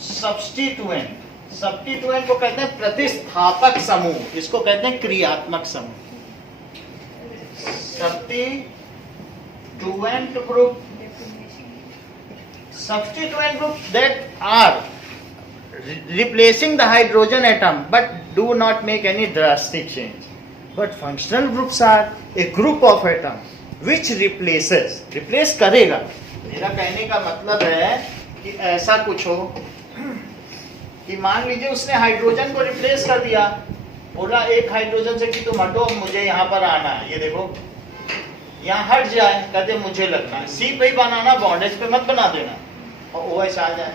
सब्स्टिट्यूएंट, सब्स्टिट्यूएंट को कहते हैं प्रतिस्थापक समूह, इसको कहते हैं क्रियात्मक समूह। Substituent group substituent groups that are replacing the hydrogen atom but do not make any drastic change. But functional groups are a group of atom which replace करेगा. मेरा कहने का मतलब है कि ऐसा कुछ हो कि मान लीजिए उसने हाइड्रोजन को रिप्लेस कर दिया, बोला एक हाइड्रोजन से कि तुम हटो, मुझे यहाँ पर आना है, ये देखो यहाँ हट जाए, कहते मुझे लगना है, सी पे ही बनाना, बॉन्ड एच पे मत बना देना, और ओ एच आ जाए.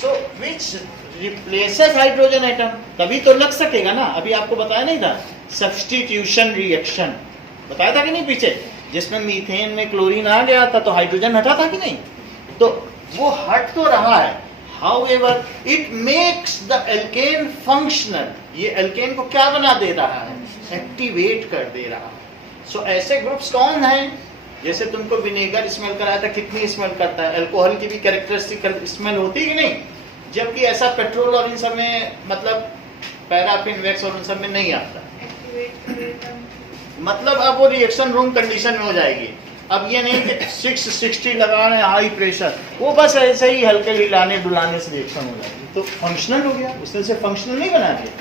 सो विच रिप्लेसेस हाइड्रोजन एटम, तभी तो लग सकेगा ना. अभी आपको बताया नहीं था सब्स्टिट्यूशन रिएक्शन, बताया था कि नहीं पीछे, जिसमें मीथेन में क्लोरीन आ गया था तो हाइड्रोजन हटा था कि नहीं, तो वो हट तो रहा है. However, it makes the alkane functional. ये एल्केन को क्या बना दे रहा है, एक्टिवेट कर दे रहा है. सो ऐसे ग्रुप्स कौन हैं, जैसे तुमको विनेगर स्मेल कराया था, कितनी स्मेल करता है, अल्कोहल की भी कैरेक्टरिस्टिक स्मेल होती है कि नहीं, जबकि ऐसा पेट्रोल और इन सब में, मतलब पैराफिन वैक्स और उन सब में नहीं आता. मतलब अब वो रिएक्शन रूम कंडीशन में हो जाएगी. अब ये नहीं कि 660 लगा रहे हैं हाई प्रेशर, वो बस ऐसे ही हल्के हिलाने डुलाने से रिएक्शन हो जाएगी, तो फंक्शनल हो गया, उसने से फंक्शनल नहीं बना दिया.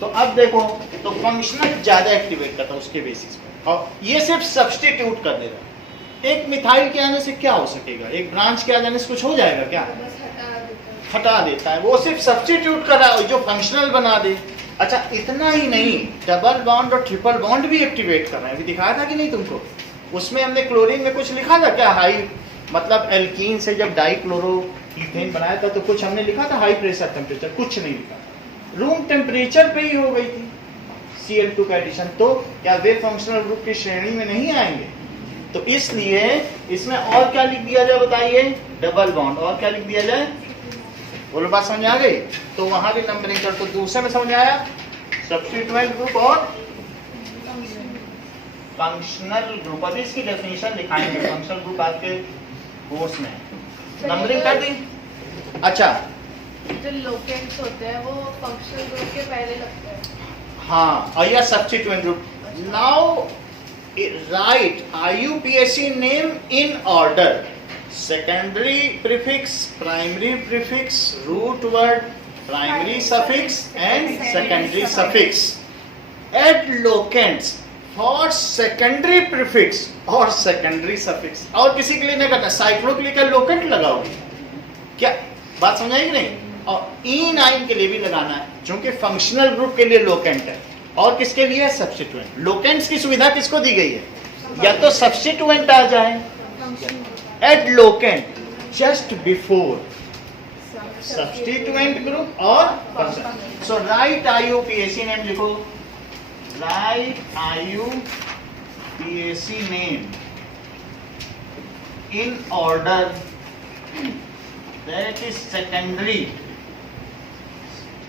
तो अब देखो, तो फंक्शनल ज्यादा एक्टिवेट करता है उसके बेसिस पे, और ये सिर्फ सब्स्टिट्यूट कर देगा. एक मिथाइल के आने से क्या हो सकेगा, एक ब्रांच के आ जाने से कुछ हो जाएगा क्या, हटा देता है. वो सिर्फ सब्स्टिट्यूट कर रहा है जो फंक्शनल बना दे. अच्छा, इतना ही नहीं, डबल बॉन्ड और ट्रिपल बॉन्ड भी एक्टिवेट कर रहा है. अभी दिखाया था कि नहीं तुमको, उसमें हमने क्लोरीन में कुछ लिखा था क्या, हाई, मतलब एल्कीन से जब डाइक्लोरो इथेन बनाया था तो कुछ हमने लिखा था हाई प्रेशर टेम्परेचर, कुछ नहीं लिखा. रूम टेम्परेचर पे ही हो गई थी Cl2 का एडिशन. तो क्या वे फंक्शनल ग्रुप की श्रेणी में नहीं आएंगे? तो इसलिए इसमें और क्या लिख दिया जाए बताइए, डबल बॉन्ड, और क्या लिख दिया जाए, बोलो बात समझ आ गई. तो वहां भी नंबरिंग कर, तो दूसरे में समझ आया, सब्स्टिट्यूएंट ग्रुप और फंक्शनल ग्रुप. अभी इसकी डेफिनेशन दिखाएंगे. फंक्शनल ग्रुप आपके कोर्स में नंबरिंग कर दी. अच्छा, जो लोकेंट्स होते हैं वो फंक्शनल ग्रुप के पहले लगते हैं. हाँ, और यह substituent group. Now write IUPAC name in order, secondary prefix, primary prefix, root word, primary suffix and secondary suffix. Add locants for secondary prefix और सेकेंडरी सफिक्स. और किसी के लिए नहीं करना, साइक्लो के लिए क्या लोकेंट लगाओगे क्या, बात समझाएगी नहीं. और E9 के लिए भी लगाना है, क्योंकि फंक्शनल ग्रुप के लिए लोकेंट है, और किसके लिए, सब्स्टिट्यूएंट. लोकेंट्स की सुविधा किसको दी गई है, या तो सब्स्टिट्यूएंट आ जाए, add locant just before substituent group और function. So write IUPAC name लिखो, write IUPAC name in order that is secondary.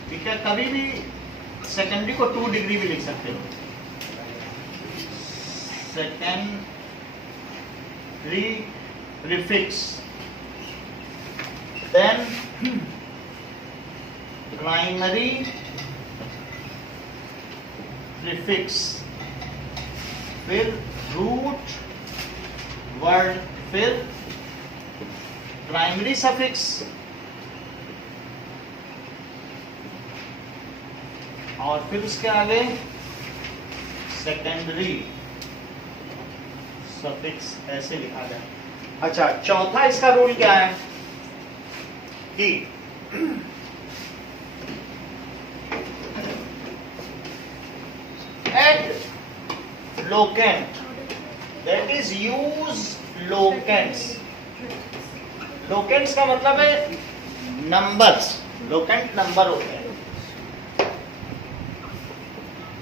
ठीक है, कभी भी सेकेंडरी को 2 डिग्री भी लिख सकते हो. Secondary prefix, then primary prefix, फिर रूट वर्ड, फिर प्राइमरी सफिक्स, और फिर उसके आगे सेकेंडरी सफिक्स, ऐसे लिखा जाए. अच्छा, चौथा इसका रूल क्या है कि add locant, that is use locants. Locants का मतलब है नंबर्स, लोकेंट नंबर होते हैं.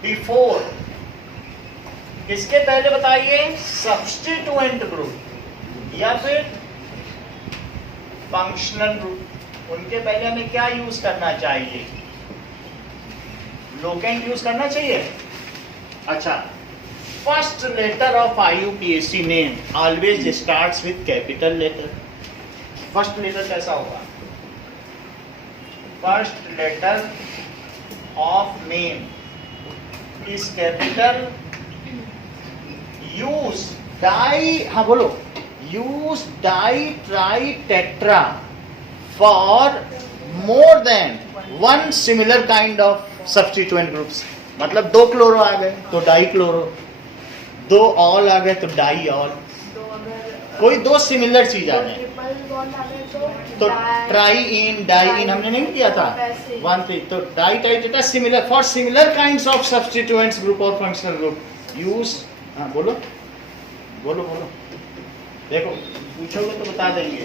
बिफोर, किसके पहले बताइए, सब्स्टिट्यूएंट ग्रुप या फिर फंक्शनल ग्रुप, उनके पहले हमें क्या यूज करना चाहिए, लोकेंट यूज करना चाहिए. अच्छा, first letter of IUPAC name always starts with capital letter. First letter कैसा होगा, first letter of name is capital. Use di, हाँ बोलो, use di tri tetra for more than one similar kind of substituent groups. मतलब 2 क्लोरो आ गए तो डाई क्लोरो, 2 ऑल आ गए तो डाई ऑल, तो अगर कोई 2 सिमिलर चीज आ गए ट्रिपल बॉन्ड आ गए तो di- triene diene हमने नहीं किया था वैसे। 1 3 तो di tri tetra similar for similar kinds of substituents group और फंक्शनल ग्रुप यूज। हाँ बोलो बोलो बोलो, देखो पूछोगे तो बता देंगे।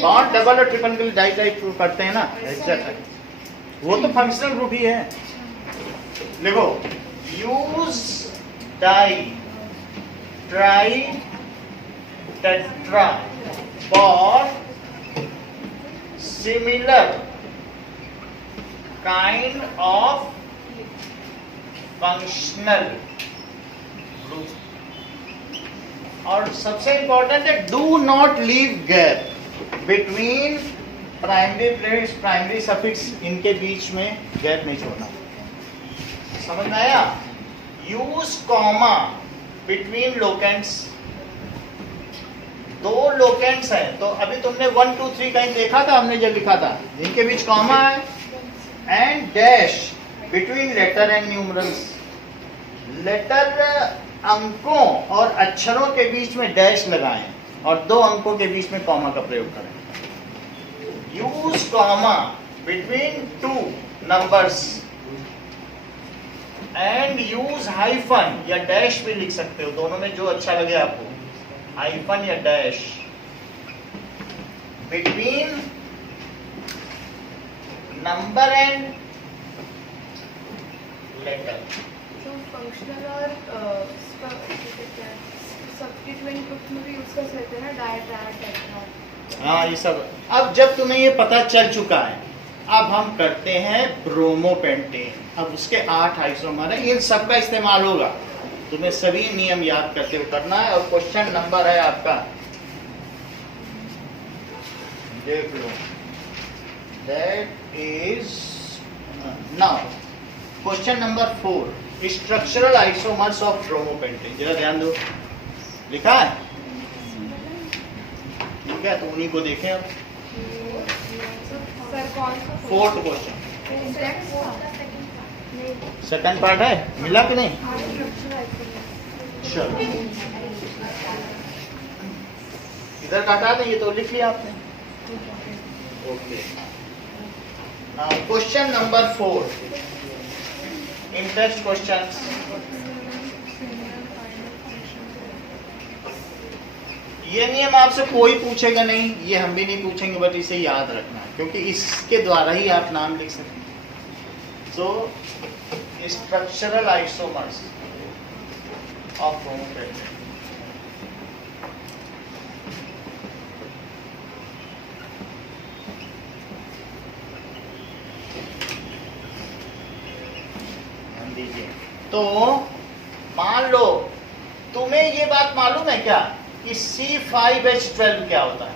बॉन्ड डबल और ट्रिपल के लिए डाई टाई प्रूव करते हैं ना, एग्जैक्ट वो तो फंक्शनल ग्रुप ही है। देखो use di tri tetra for similar kind of functional group. और सबसे इंपॉर्टेंट है do not leave gap between primary place primary suffix, इनके बीच में गैप नहीं छोड़ना। समझ में आया? Use comma between locants, 2 locants हैं तो अभी तुमने 1 2 3 कहीं देखा था, हमने जब लिखा था इनके बीच कॉमा है, and dash between letter and numerals, letter अंकों और अक्षरों के बीच में डैश लगाएं और 2 अंकों के बीच में कॉमा का प्रयोग करें। Use comma between 2 numbers and use hyphen या डैश भी लिख सकते हो, दोनों में जो अच्छा लगे आपको, हाइफन या dash between number and later. जो फंक्शनल और सब्स्टिट्यूएंट ग्रुप में भी यूज कर सकते हैं ना, डाई ट्राई टेट्रा। हाँ ये सब। अब जब तुम्हें ये पता चल चुका है, अब हम करते हैं ब्रोमोपेंटेन। अब उसके 8 आइसोमर है, इन सब का इस्तेमाल होगा, तुम्हें सभी नियम याद करते हुए करना है। और क्वेश्चन नंबर है आपका, देख लो, that is now question number 4, structural isomers of bromopentane. जरा ध्यान दो, लिखा है? ठीक है, तो उन्हीं को देखें अब। सर कौन सा 4th क्वेश्चन, नहीं सेकंड पार्ट है, मिला कि नहीं? चलो इधर का हटा दें, ये तो लिख लिया आपने। Okay, question number 4, interest question. ये नियम आपसे कोई पूछेगा नहीं, ये हम भी नहीं पूछेंगे, बट इसे याद रखना क्योंकि इसके द्वारा ही आप नाम लिख सकते हैं। सो स्ट्रक्चरल आइसोमर्स ऑफ ब्रोमोपेंटेन। ध्यान दीजिए। तो मान लो तुम्हें ये बात मालूम है क्या कि C5H12 क्या होता है?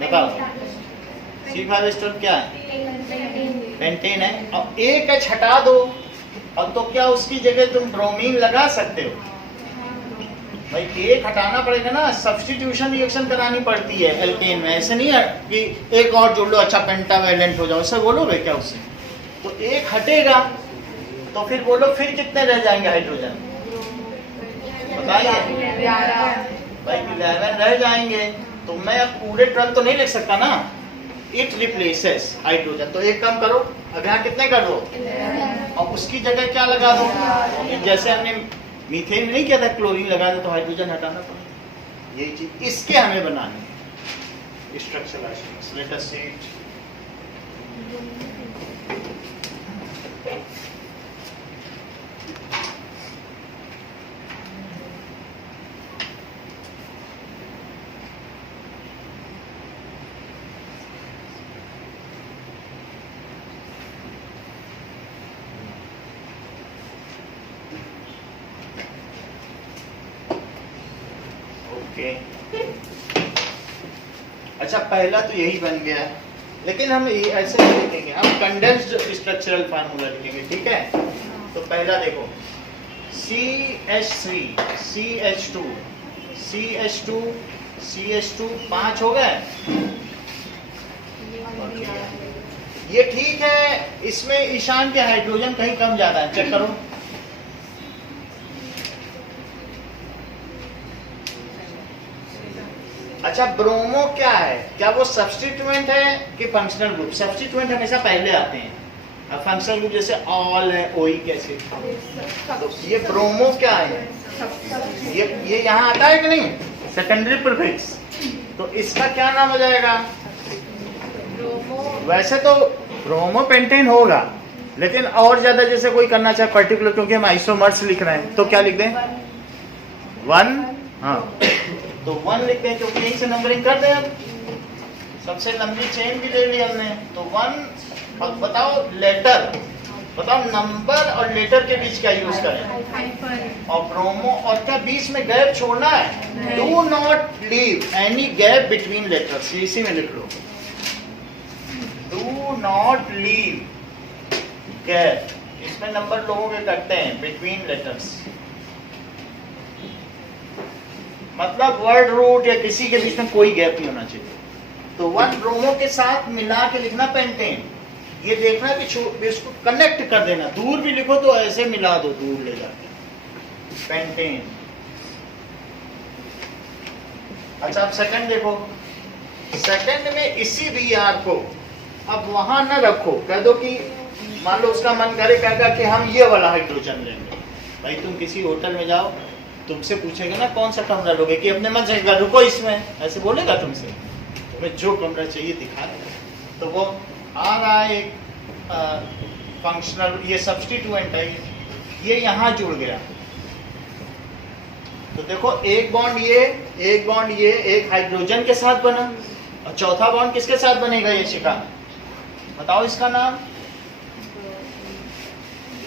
बताओ, C5H12 क्या है? पेंटेन है। अब एक H हटा दो, अब तो क्या उसकी जगह तुम ब्रोमीन लगा सकते हो? भाई एक हटाना पड़ेगा ना, सब्स्टिट्यूशन रिएक्शन करानी पड़ती है एल्केन में। ऐसे नहीं है कि एक और जोड़ लो, अच्छा पेंटावैलेंट हो जाओ, ऐसा बोलोगे क्या उससे? तो एक हटेगा तो फिर बोलो फिर कितने रह जाएंगे हाइड्रोजन? बताइए भाई, 11 रह जाएंगे। तो मैं अब पूरे 12 तो नहीं लिख सकता ना, इट रिप्लेसेस हाइड्रोजन। तो एक कम करो, अब यहाँ कितने कर दो और उसकी जगह क्या लगा दो? जैसे हमने मीथेन में नहीं किया था, क्लोरीन लगा दो तो हाइड्रोजन हटाना पड़ेगा। यही चीज इसके हमें बनानी है structural isomers. Let us see it. अच्छा, पहला तो यही बन गया, लेकिन हम ये ऐसे नहीं लिखेंगे, हम कंडेंस्ड स्ट्रक्चरल फार्मूला लिखेंगे। ठीक है, तो पहला देखो CH3 CH2 CH2 CH2 5 हो गए। ये ठीक है, इसमें ईशान के हाइड्रोजन कहीं कम ज्यादा है, चेक करो। अच्छा, ब्रोमो क्या है? क्या वो सब्स्टिट्यूएंट है कि फंक्शनल ग्रुप? सब्स्टिट्यूएंट हमेशा पहले आते हैं, अब फंक्शनल ग्रुप जैसे ऑल है, ओई कैसे। तो ये ब्रोमो क्या है? ये यहाँ आता है कि नहीं, सेकेंडरी प्रीफिक्स, तो इसका क्या नाम हो जाएगा? वैसे तो ब्रोमो पेंटेन होगा, लेकिन और ज्यादा जैसे कोई करना चाहे पर्टिकुलर, क्योंकि हम आइसोमर्स लिख रहे हैं, तो क्या लिख दें? 1। हाँ, तो 1 लिखते हैं, क्योंकि यहीं से नंबरिंग कर दें। अब सबसे लंबी चेन भी ले ली हमने, तो 1। अब बताओ लेटर, बताओ नंबर और लेटर के बीच क्या यूज करें? और ब्रोमो, और क्या बीच में गैप छोड़ना है? Do not leave any gap between letters, इसी में लिख लो, डू नॉट लीव गैप, इसमें नंबर लोगों के करते हैं बिटवीन लेटर्स, मतलब वर्ड रूट या किसी के बीच में कोई गैप नहीं होना चाहिए। तो 1 ब्रोमो के साथ मिला के लिखना पेंटेन, ये देखना कि इसको कनेक्ट कर देना, दूर भी लिखो तो ऐसे मिला दो, दूर ले जाके पेंटेन। अच्छा, अब सेकंड देखो, सेकंड में इसी Br को अब वहां न रखो, कह दो कि मान लो उसका मन करे कहेगा कि हम ये वाला हाइड्रोजन लेंगे। भाई तुम किसी होटल में जाओ, तुमसे पूछेगा ना कौन सा कमरा लोगे, कि अपने मन से रुको इसमें, ऐसे बोलेगा तुमसे, तुम्हें जो कमरा चाहिए दिखा देगा। तो वो आ रहा है एक फंक्शनल, ये सब्स्टिट्यूएंट है, ये यहाँ जुड़ गया, तो देखो एक बॉन्ड ये, एक बॉन्ड ये, एक हाइड्रोजन के साथ बना, और चौथा बॉन्ड किसके साथ बनेगा? ये शिखा, बताओ इसका नाम।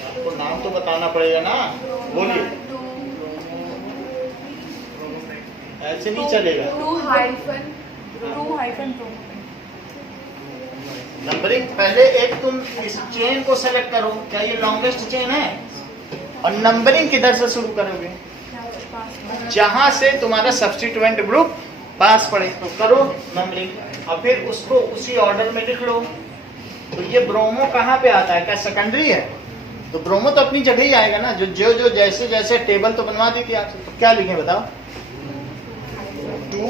आपको नाम तो बताना पड़ेगा ना, बोलिए, ऐसे नहीं चलेगा। 2 हाइफन नंबरिंग पहले एक तुम इस चेन को सेलेक्ट करो, क्या ये लॉन्गेस्ट चेन है, और नंबरिंग किधर से शुरू करोगे? जहां से तुम्हारा सब्स्टिट्यूएंट ग्रुप पास पड़े, तो करो नंबरिंग, और फिर उसको उसी ऑर्डर में लिख लो। तो ये ब्रोमो कहाँ पे आता है? क्या सेकेंडरी है? तो ब्रोमो तो अपनी जगह ही आएगा ना, जो जैसे जैसे टेबल तो बनवा दी थी आपसे, तो क्या लिखें बताओ? 2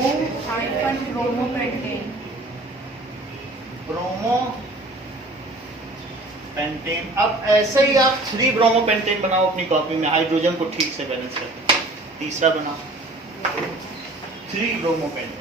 ब्रोमो पेंटेन, ब्रोमो पेंटेन। अब ऐसे ही आप 3 ब्रोमो पेंटेन बनाओ अपनी कॉपी में, हाइड्रोजन को ठीक से बैलेंस करके। तीसरा बनाओ 3 ब्रोमो पेंटेन।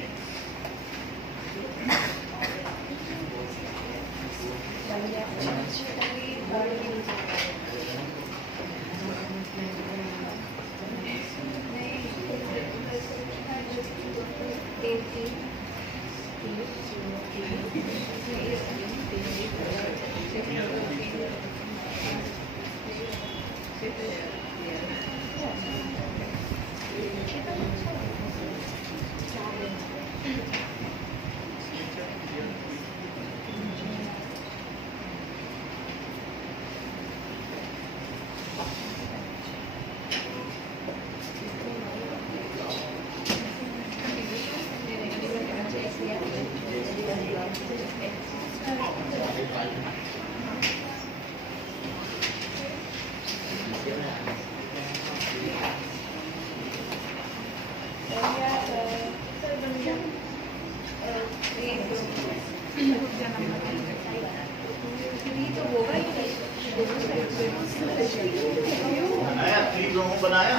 बनाया 3 ब्रोमो बनाया,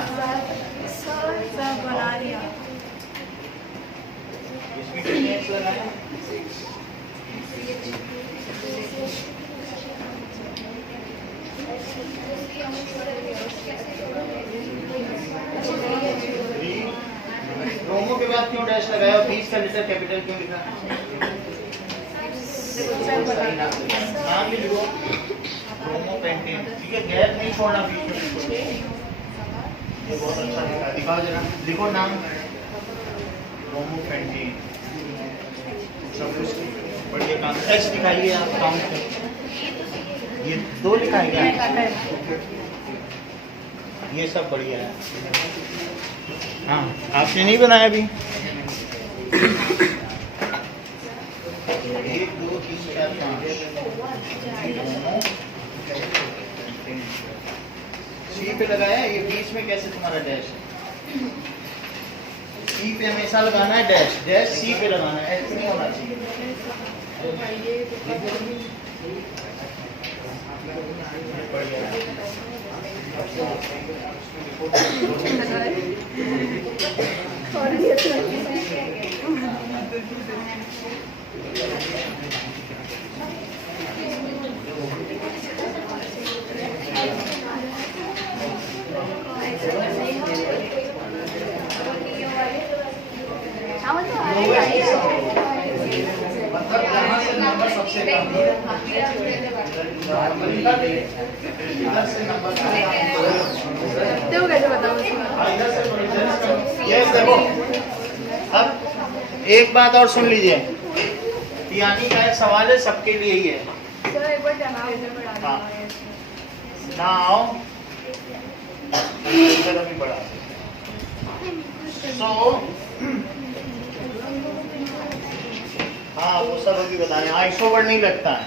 सब बना लिया। इसमें कितने X लगाया? ब्रोमो के बाद क्यों डैश लगाया? 20 का लेटर कैपिटल क्यों लिखा? नाम भी लिखो, ब्रोमो पेंटेन, ठीक है, गैप नहीं छोड़ना बीच में बिल्कुल। ये बहुत अच्छा लिखा, दिखाओ जरा, लिखो नाम, ब्रोमो पेंटेन, सब कुछ बढ़िया काम। एच दिखाइए आप, काउंट कर, ये 2 लिखा है क्या? ये सब बढ़िया है। हाँ, आपने नहीं बनाया अभी? 1 2 3 4 5 सी पे लगाया। ये बीच में कैसे तुम्हारा डैश है? सी पे हमेशा लगाना है डैश, डैश सी पे लगाना है, ऐसे नहीं होना चाहिए। मतलब यहाँ से नंबर सबसे कम है। इधर से नंबर यस। देखो अब एक बात और सुन लीजिए, यानी का एक सवाल है, सबके लिए ही है। हाँ, नाउ अभी बढ़ा तो हाँ, वो सब अभी बताएं। आइसोवर्ड नहीं लगता है।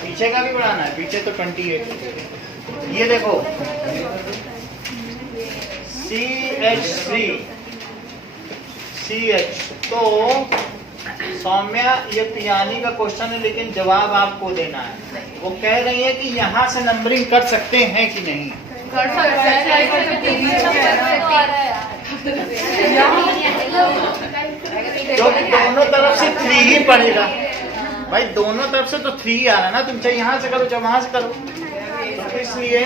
पीछे का भी बढ़ाना है, पीछे तो 28। ये देखो CH तो सौम्या, ये पियानी का क्वेश्चन है लेकिन जवाब आपको देना है। वो कह रही है कि यहाँ से नंबरिंग कर सकते हैं कि नहीं? कर सकते हैं। तो दोनों तरफ से 3 ही पड़ेगा भाई, दोनों तरफ से तो 3 ही आ रहा ना। तुम चाहे यहाँ से करो चाहे वहां से करो, तो इसलिए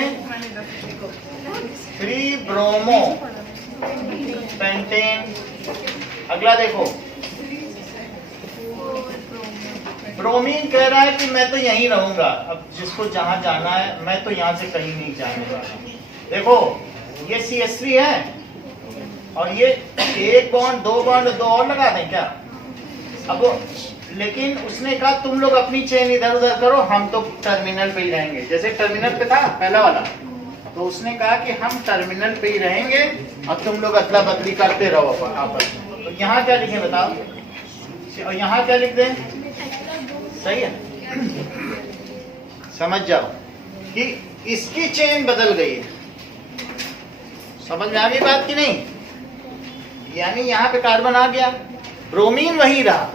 3 ब्रोमो पेंटेन। अगला देखो, ब्रोमीन कह रहा है कि मैं तो यहीं रहूंगा। अब जिसको जहां जाना है, मैं तो यहाँ से कहीं नहीं जाने वाला। देखो ये CH3 है और ये 1 बॉन्ड 2 बॉन्ड 2 और लगा दें क्या? अब लेकिन उसने कहा तुम लोग अपनी चेन इधर उधर करो, हम तो टर्मिनल पे ही रहेंगे। जैसे टर्मिनल पे था पहला वाला, तो उसने कहा कि हम टर्मिनल पे ही रहेंगे और तुम लोग अदला बदली करते रहो आपस में। तो यहाँ क्या लिखे बताओ, और यहाँ क्या लिख दें? सही है, समझ जाओ कि इसकी चेन बदल गई है। समझ में आ गई बात की नहीं? यानी यहाँ पे कार्बन आ गया, ब्रोमीन वही रहा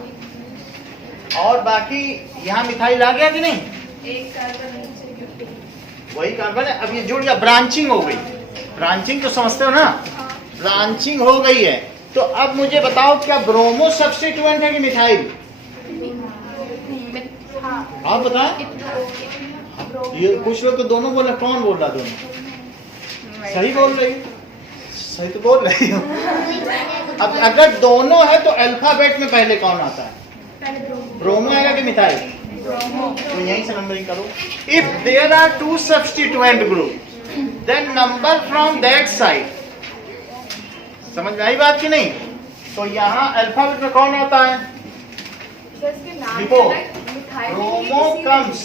और बाकी यहाँ मिथाइल आ गया कि नहीं? एक कार्बन वही कार्बन है। अब ये जुड़ गया, ब्रांचिंग हो गई। ब्रांचिंग तो समझते हो ना, ब्रांचिंग हो गई है। तो अब मुझे बताओ क्या ब्रोमो सब्स्टिट्यूएंट है कि मिथाइल? आप बताएं। ये कुछ लोग तो दोनों बोल रहे, कौन बोल रहा? दोनों सही बोल रही, सही तो बोल रही हो। अब अगर दोनों है तो अल्फाबेट में पहले कौन आता है? ब्रोमो आएगा कि मिथाइल? तो यहीं से नंबरिंग करो। If there are 2 substituent group then number from that side. समझ में आई बात की नहीं? तो यहाँ अल्फाबेट में कौन आता है? देखो, bromo comes,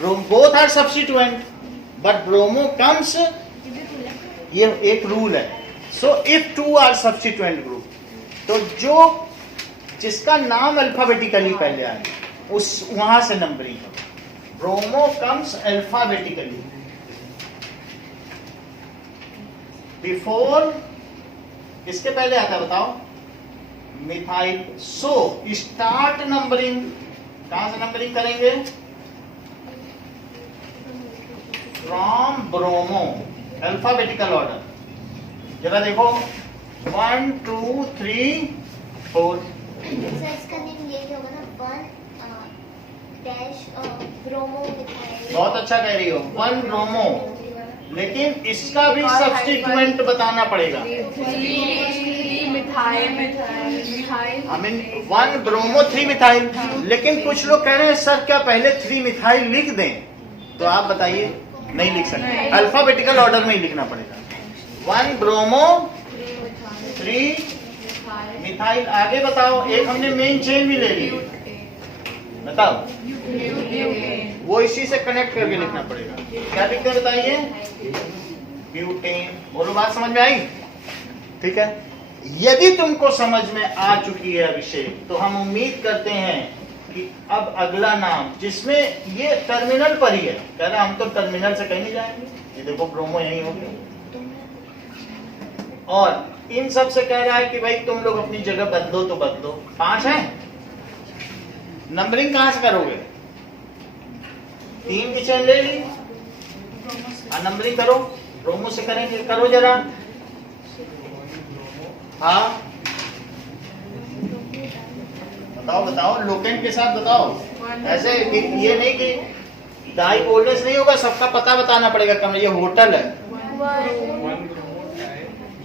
both are substituent but bromo comes, ये एक रूल है। So if 2 are substituent group, तो जो जिसका नाम अल्फाबेटिकली पहले आए उस वहां से नंबरिंग करो। ब्रोमो कम्स अल्फाबेटिकली बिफोर, किसके पहले आता है बताओ? मिथाइल। सो स्टार्ट नंबरिंग, कहां से नंबरिंग करेंगे? From bromo, alphabetical order. जरा देखो 1 2 3 4। इसका नेम यही होगा ना, 1 डैश ब्रोमो मिथाइल। बहुत अच्छा कह रही हो, 1 ब्रोमो, लेकिन इसका भी सब्स्टिट्यूएंट बताना पड़ेगा। I mean 1 bromo 3 methyl. लेकिन कुछ लोग कह रहे हैं सर क्या पहले 3 मिथाइल लिख दें? तो आप बताइए, नहीं लिख सकते, अल्फाबेटिकल ऑर्डर में ही लिखना पड़ेगा। 1 ब्रोमो 3 मिथाइल, आगे बताओ, एक हमने मेन चेन भी ले ली, बताओ, वो इसी से कनेक्ट करके लिखना पड़ेगा। क्या लिखते हैं बताइए? ब्यूटेन। बोलो, बात समझ में आई? ठीक है, यदि तुमको समझ में आ चुकी है अभिषेक, तो हम उम्मीद करते हैं कि अब अगला नाम, जिसमें ये टर्मिनल पर ही है, कह रहे हम तो टर्मिनल से कहीं नहीं जाएंगे, ये देखो ब्रोमो यही हो गया, और इन सब से कह रहा है कि भाई तुम लोग अपनी जगह बदलो तो बदलो। 5 है, नंबरिंग कहां से करोगे? 3 की चेन ले ली, नंबरिंग करो, ब्रोमो से करेंगे, करो जरा। हाँ बताओ बताओ, लोकेंट के साथ बताओ, ऐसे कि ये नहीं कि डाई कोल्डनेस नहीं होगा, सबका पता बताना पड़ेगा। कम, ये होटल है।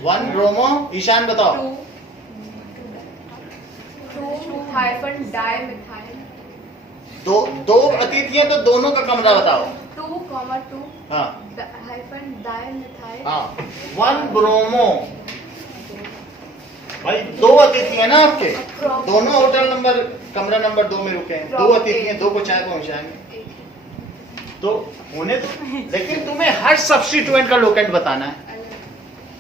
1 ब्रोमो, ईशान बताओ। 2 हाइफन डाई मिथाइल। दो अतिथि हैं तो दोनों का कमरा बताओ। 2,2 हाँ हाइफन डाई मिथाइल। हाँ, 1 ब्रोमो। भाई 2 अतिथि है ना आपके, दोनों होटल नंबर, कमरा नंबर 2 में रुके हैं, 2 अतिथि हैं, 2 को चाय पहुंचाएंगे तो होने तो, लेकिन तुम्हें हर सब्स्टिट्यूएंट का लोकेंट बताना है।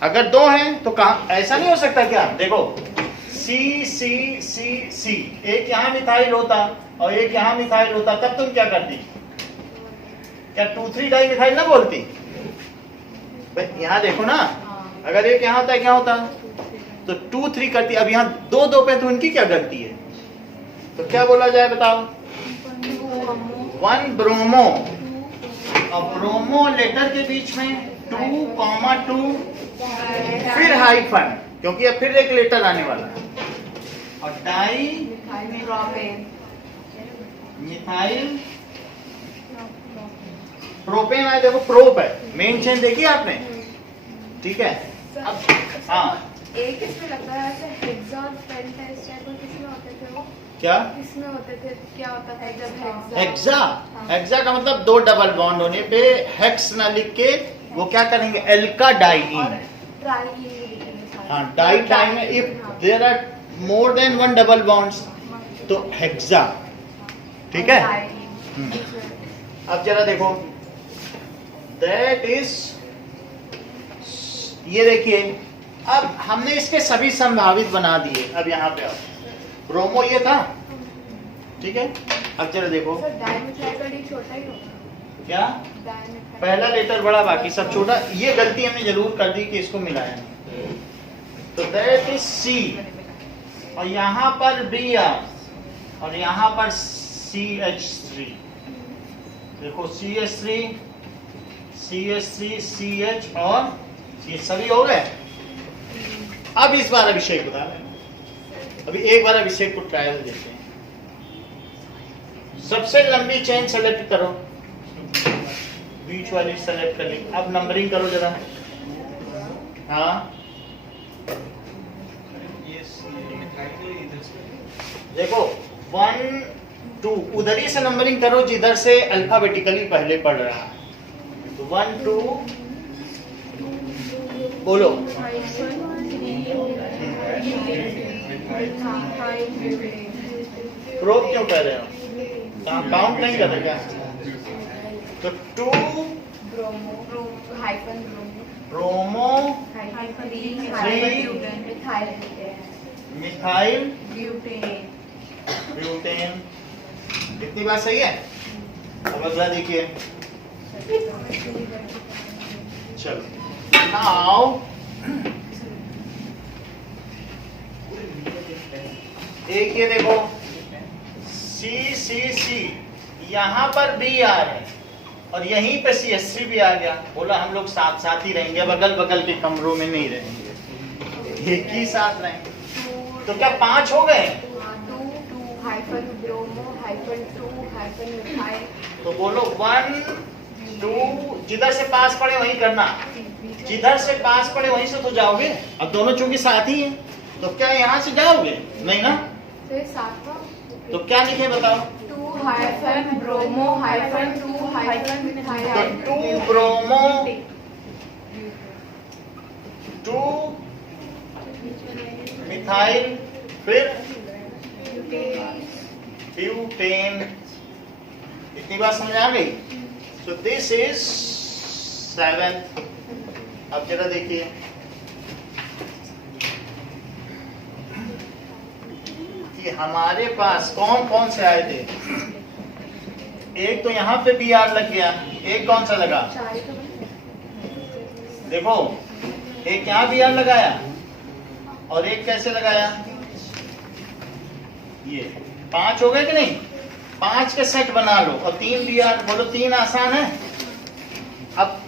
अगर 2 हैं तो कहा, ऐसा नहीं हो सकता क्या? देखो सी सी सी सी, एक यहाँ मिथाइल होता और एक यहाँ मिथाइल होता, तब तुम क्या करती? क्या 2,3 डाई मिथाइल ना बोलती? भाई यहाँ देखो ना, अगर एक यहाँ होता है क्या होता? तो 2,3 करती। अब यहाँ 2 पे, तो उनकी क्या गलती है? तो क्या बोला जाए बताओ? 1 ब्रोमो, और ब्रोमो लेटर के बीच में 2,2, फिर हाइफन, क्योंकि अब फिर एक लेटर आने वाला है, और डाई मिथाइल प्रोपेन है। देखो प्रोप है, मेन चेन देखी आपने, ठीक है। अब हाँ, एक इसमें लगता है ऐसे हेक्सा और पेंटा, इस टाइप के किसमें होते थे वो? क्या किसमें होते थे? क्या होता था जब हेक्सा? हेक्सा का मतलब 2 डबल बॉन्ड होने पे हेक्स ना लिख के वो क्या करेंगे? Alkadiene. हाँ, डाई में if there are more than 1 double bonds तो हेक्सा, ठीक है। अब जरा देखो, दैट इज, ये देखिए, अब हमने इसके सभी संभावित बना दिए। अब यहाँ पे आओ, ब्रोमो ये था, ठीक है। अब जरा देखो, छोटा ही होगा क्या पहला लेटर बड़ा, बाकी सब छोटा। ये गलती हमने जरूर कर दी कि इसको मिलाया नहीं। तो दैट इज सी, और यहाँ पर बी आर, और यहाँ पर CH3। देखो CH3, CH3, CH और ये सभी हो गए। अब इस बार अभिषेक बता रहे हैं, अभी एक बार अभिषेक को ट्रायल देते हैं। सबसे लंबी चेन सेलेक्ट करो, बीच वाली सेलेक्ट कर ली। अब नंबरिंग करो जरा। हाँ देखो 1 2, उधर ही से नंबरिंग करो जिधर से अल्फाबेटिकली पहले पढ़ रहा है। 1 2 बोलो। प्रोब क्यों कह रहे हो? काउंट नहीं कर रहे क्या? तो 2 ब्रोमो, 3 मिथाइल ब्यूटेन। इतनी बात सही है। अब अगला देखिए, चलो नाउ एक ये देखो CCC, यहाँ पर BR है और यहीं पे CH3 भी आ गया। बोला हम लोग साथ साथ ही रहेंगे, बगल बगल के कमरों में नहीं रहेंगे, एक ही साथ रहेंगे। तो क्या 5 हो गए? तो बोलो 1 2, जिधर से पास पड़े वहीं करना, जिधर से पास पड़े वहीं से तो जाओगे। अब दोनों चूंकि साथ ही हैं तो क्या यहाँ से जाओगे? नहीं ना। तो क्या लिखे बताओ? 2 ब्रोमो 2 मिथाइल। तो 2 ब्रोमो 2 मिथाइल फिर ब्यूटेन। इतनी बात समझ आ गई? So this is 7th। अब जरा देखिए, कि हमारे पास कौन कौन से आए थे। एक तो यहाँ पे बी आर लग गया, एक कौन सा लगा? देखो, एक यहाँ बी आर लगाया और एक कैसे लगाया? ये 5 हो गए कि नहीं? 5 के सेट बना लो और 3 बी आर। बोलो 3 आसान है। अब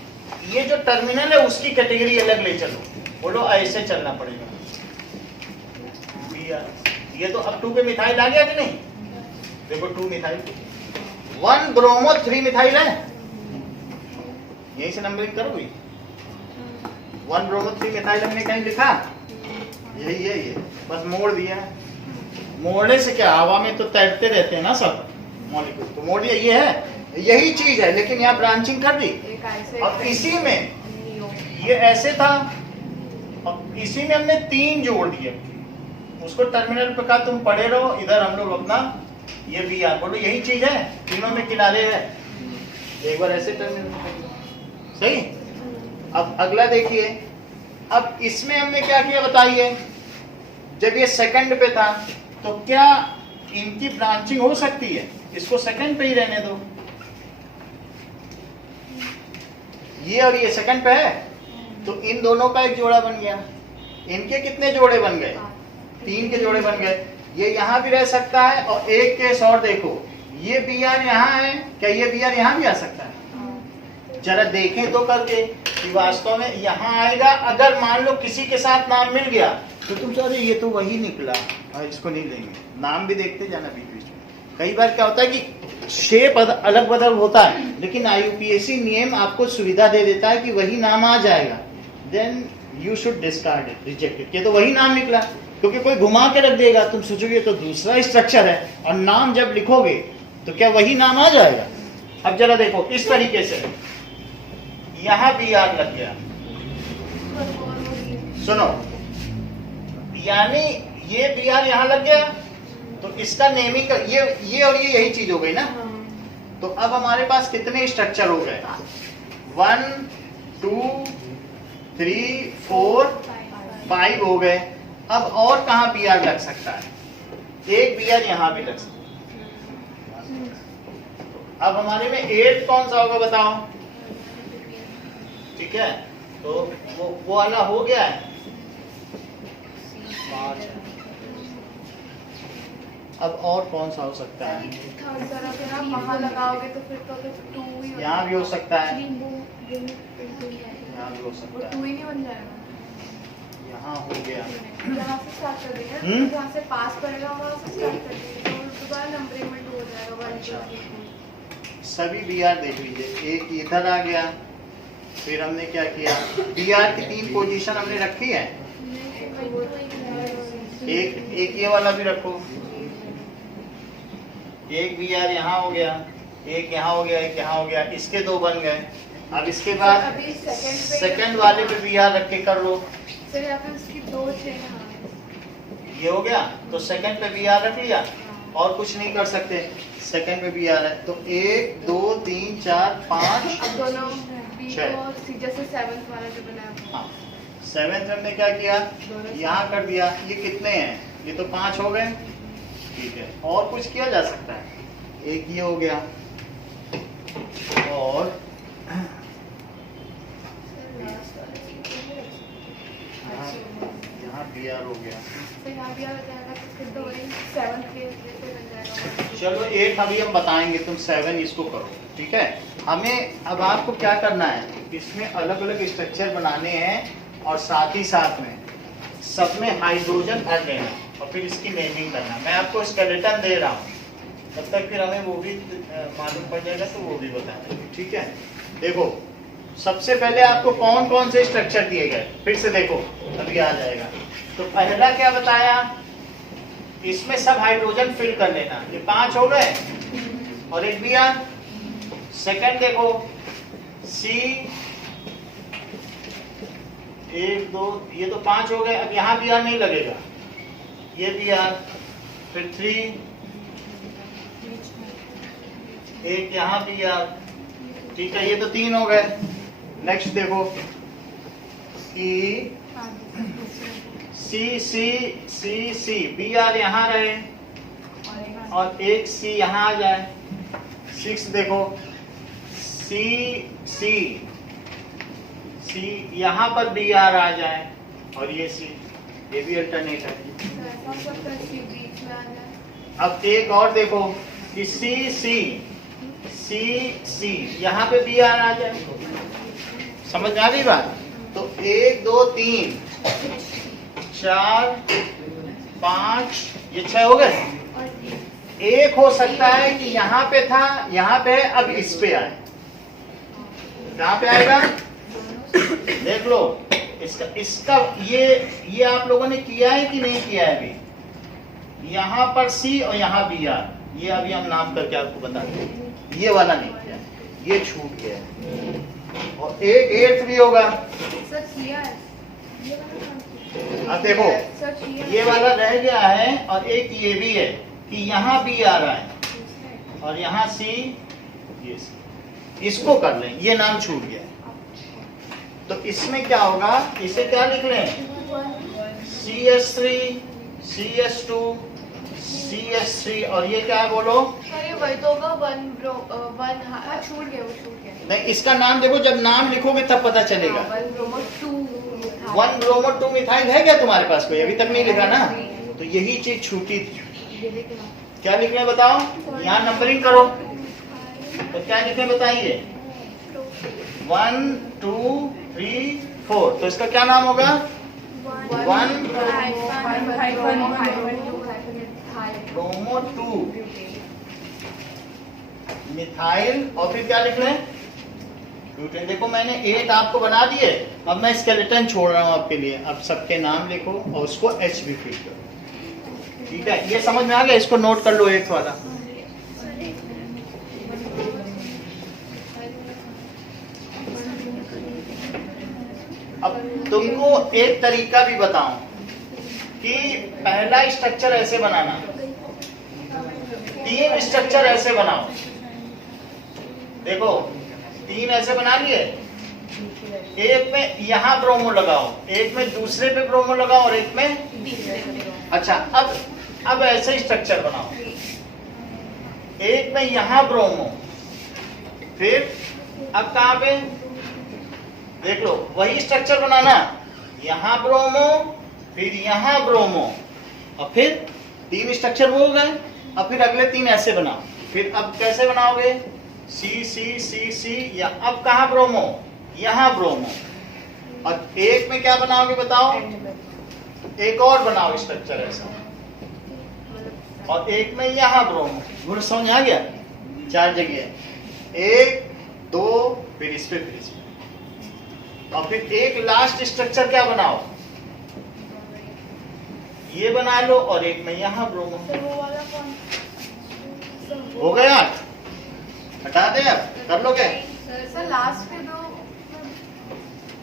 ये जो टर्मिनल है उसकी कैटेगरी अलग ले चलो। बोलो ऐसे चलना पड़ेगा। बी आर, ये तो अब 2 पे मिथाइल आ गया कि नहीं? देखो 2 मिथाइल, 1 ब्रोमो 3 मिथाइल है। यहीं से नंबरिंग करो भाई। 1 ब्रोमो 3 मिथाइल हमने कहीं लिखा? यही है, ये बस मोड़ दिया है। मोड़ने से क्या, हवा में तो तैरते रहते हैं ना सब मॉलिक्यूल, तो मोड़ दिया। ये है, यही चीज है, लेकिन यहाँ ब्रांचिंग कर दी। और इसी में ये ऐसे था और इसी में हमने 3 जोड़ दिए। उसको टर्मिनल पे कहा तुम पढ़े रहो, इधर हम लोग अपना ये भी याद। बोलो यही चीज है, तीनों में किनारे है। एक बार ऐसे टर्मिनल, सही। अब अगला देखिए, अब इसमें हमने क्या किया बताइए। जब ये सेकंड पे था तो क्या इनकी ब्रांचिंग हो सकती है? इसको सेकंड पे ही रहने दो। ये और ये सेकंड पे है तो इन दोनों का एक जोड़ा बन गया। इनके कितने जोड़े बन गए? 3 के जोड़े बन गए। ये यहाँ भी रह सकता है। और एक केस और देखो, ये बी आर यहाँ है, क्या ये बी आर यहाँ भी आ सकता है? जरा देखें तो करके कि वास्तव में यहाँ आएगा। अगर मान लो किसी के साथ नाम मिल गया तो तुम अरे ये तो वही निकला, और इसको नहीं लेंगे। नाम भी देखते जाना बीच बीच में। कई बार क्या होता है कि शेप अलग बदल होता है, लेकिन IUPAC नियम आपको सुविधा दे देता है कि वही नाम आ जाएगा। Then you should discard it, reject it. ये तो वही नाम निकला, क्योंकि कोई घुमा के रख देगा, तुम सोचोगे तो दूसरा स्ट्रक्चर है, और नाम जब लिखोगे तो क्या वही नाम आ जाएगा? अब जरा देखो, इस तरीके से यहाँ बी आर लग गया। सुनो, यानी ये बी आर यहाँ लग गया तो इसका नेमिंग ये और ये यही चीज हो गई ना। तो अब हमारे पास कितने स्ट्रक्चर हो गए? 1 2 3 4 5 हो गए। अब और कहाँ बी आर लग सकता है? एक बी आर यहाँ भी लग सकता है। अब हमारे में 8 कौन सा होगा बताओ? ठीक है, तो वो वाला हो गया है। 5। अब और कौन सा हो सकता है? वहाँ लगाओगे तो फिर तो 2 ही यहाँ भी हो सकता है, यहाँ भी हो वो सकता 2 है, ही नहीं बन जाएगा। यहाँ हो गया। यहाँ से स्टार्ट कर देंगे, जहाँ से पास पड़ेगा वहाँ से स्टार्ट कर देंगे, तो दोबारा नंबरिंग में 2 हो जाएगा। 1 अच्छा। 2 3 सभी बी आर देख लीजिए। एक इधर आ गया, फिर हमने क्या किया, बी आर की 3 पोजीशन हमने रखी है। एक ये वाला भी रखो। एक बी आर यहाँ हो गया, एक यहाँ हो गया, एक यहाँ हो गया। इसके 2 बन गए। अब इसके बाद अभी सेकंड वाले पे बी आर रख के कर लो। फिर यहाँ पे उसकी 2 चेन। ये हो गया, तो सेकंड पे बी आर रख लिया और कुछ नहीं कर सकते। सेकंड पे बी आर है तो 1 2 3 4 5 अब दोनों बी 6। को जैसे 7th वाला जो बना है। हाँ, 7th हमने क्या किया, यहाँ कर दिया। ये कितने हैं? ये तो 5 हो गए। ठीक है, और कुछ किया जा सकता है? एक ये हो गया और यहाँ बी आर हो गया। तो यहाँ भी आ जाएगा तो फिर 2 ही 7th के जैसे बन जाएगा। चलो 8 अभी हम बताएंगे, तुम 7 इसको करो। ठीक है, हमें अब आपको क्या करना है, इसमें अलग अलग स्ट्रक्चर बनाने हैं और साथ ही साथ में सब में हाइड्रोजन भर लेना और फिर इसकी नेमिंग करना। मैं आपको स्केलेटन दे रहा हूँ, तब तक फिर हमें वो भी मालूम पड़ जाएगा तो वो भी बता देंगे। ठीक है, देखो सबसे पहले आपको कौन कौन से स्ट्रक्चर दिए गए, फिर से देखो अभी आ जाएगा। तो पहला क्या बताया, इसमें सब हाइड्रोजन फिल कर लेना। ये 5 हो गए और एक बी आर। सेकंड देखो सी, 1 2, ये तो 5 हो गए। अब यहाँ बी आर नहीं लगेगा, ये बी आर, फिर 3, एक यहाँ बी आर, ठीक है, ये तो 3 हो गए। नेक्स्ट देखो ई सी सी सी सी, बी आर यहाँ रहे और एक सी यहाँ आ जाए। 6 देखो सी सी सी, यहाँ पर बी आर आ जाए और ये सी, ये भी अल्टरनेट है। अब एक और देखो कि सी सी सी सी, यहाँ पे बी आर आ जाए। समझ में आ गई बात? तो 1 2 3 4 5, ये 6 हो गए। एक हो सकता है कि यहाँ पे था, यहाँ पे है, अब इस पे आए। कहाँ पे आएगा देख लो। इसका ये आप लोगों ने किया है कि नहीं किया है अभी? यहाँ पर सी और यहाँ बी आर, ये अभी हम नाम करके आपको बता दें। ये वाला नहीं किया, ये छूट गया है। और एक 8 भी होगा। अब देखो ये वाला रह गया है और एक ये भी है कि यहाँ बी आ रहा है और यहाँ सी, ये सी, इसको कर लें, ये नाम छूट गया है। तो इसमें क्या होगा, इसे क्या लिख लें? CS3 CS2 CS3, और ये क्या है बोलो? ये वही तो होगा, छूट गया। नहीं, इसका नाम देखो, जब नाम लिखोगे तब पता चलेगा। 1 ब्रोमो 2 1 ब्रोमो 2 मिथाइल है क्या तुम्हारे पास कोई? अभी तक नहीं लिखा ना, तो यही चीज छूटी थी। क्या लिखने बताओ? यहाँ नंबरिंग करो, तो क्या लिखने बताइए? 1 2 3 4, तो इसका क्या नाम होगा? 1 ब्रोमो 2 मिथाइल, और फिर क्या लिख लें? ब्यूटेन। देखो मैंने 8 आपको बना दिए, अब मैं स्केलेटन छोड़ रहा हूँ आपके लिए। अब सबके नाम लिखो और उसको H भी फिल करो, ठीक है? ये समझ में आ गया? इसको नोट कर लो 8 वाला। अब तुमको एक तरीका भी बताऊं कि पहला स्ट्रक्चर ऐसे बनाना, 3 स्ट्रक्चर ऐसे बनाओ। देखो 3 ऐसे बना लिए, एक में यहाँ ब्रोमो लगाओ, एक में दूसरे पे ब्रोमो लगाओ और एक में, अच्छा अब ऐसे स्ट्रक्चर बनाओ। एक में यहाँ ब्रोमो, फिर अब कहाँ पे देख लो, वही स्ट्रक्चर बनाना, यहाँ ब्रोमो फिर यहाँ ब्रोमो, और फिर 3 स्ट्रक्चर हो गए। अब फिर अगले 3 ऐसे बनाओ। फिर अब कैसे बनाओगे? सी सी सी सी, या अब कहाँ ब्रोमो? यहाँ ब्रोमो, और एक में क्या बनाओगे बताओ? एक और बनाओ स्ट्रक्चर ऐसा, और एक में यहाँ ब्रोमो। गुण समझ आ गया? 4 जगह, 1 2, फिर इस पे, फिर इस पे, और फिर एक लास्ट स्ट्रक्चर क्या बनाओ? ये बना लो, और एक में यहाँ ब्रोमो। हो गया? हटा दे, अब कर लोगे? सर लास्ट पे दो,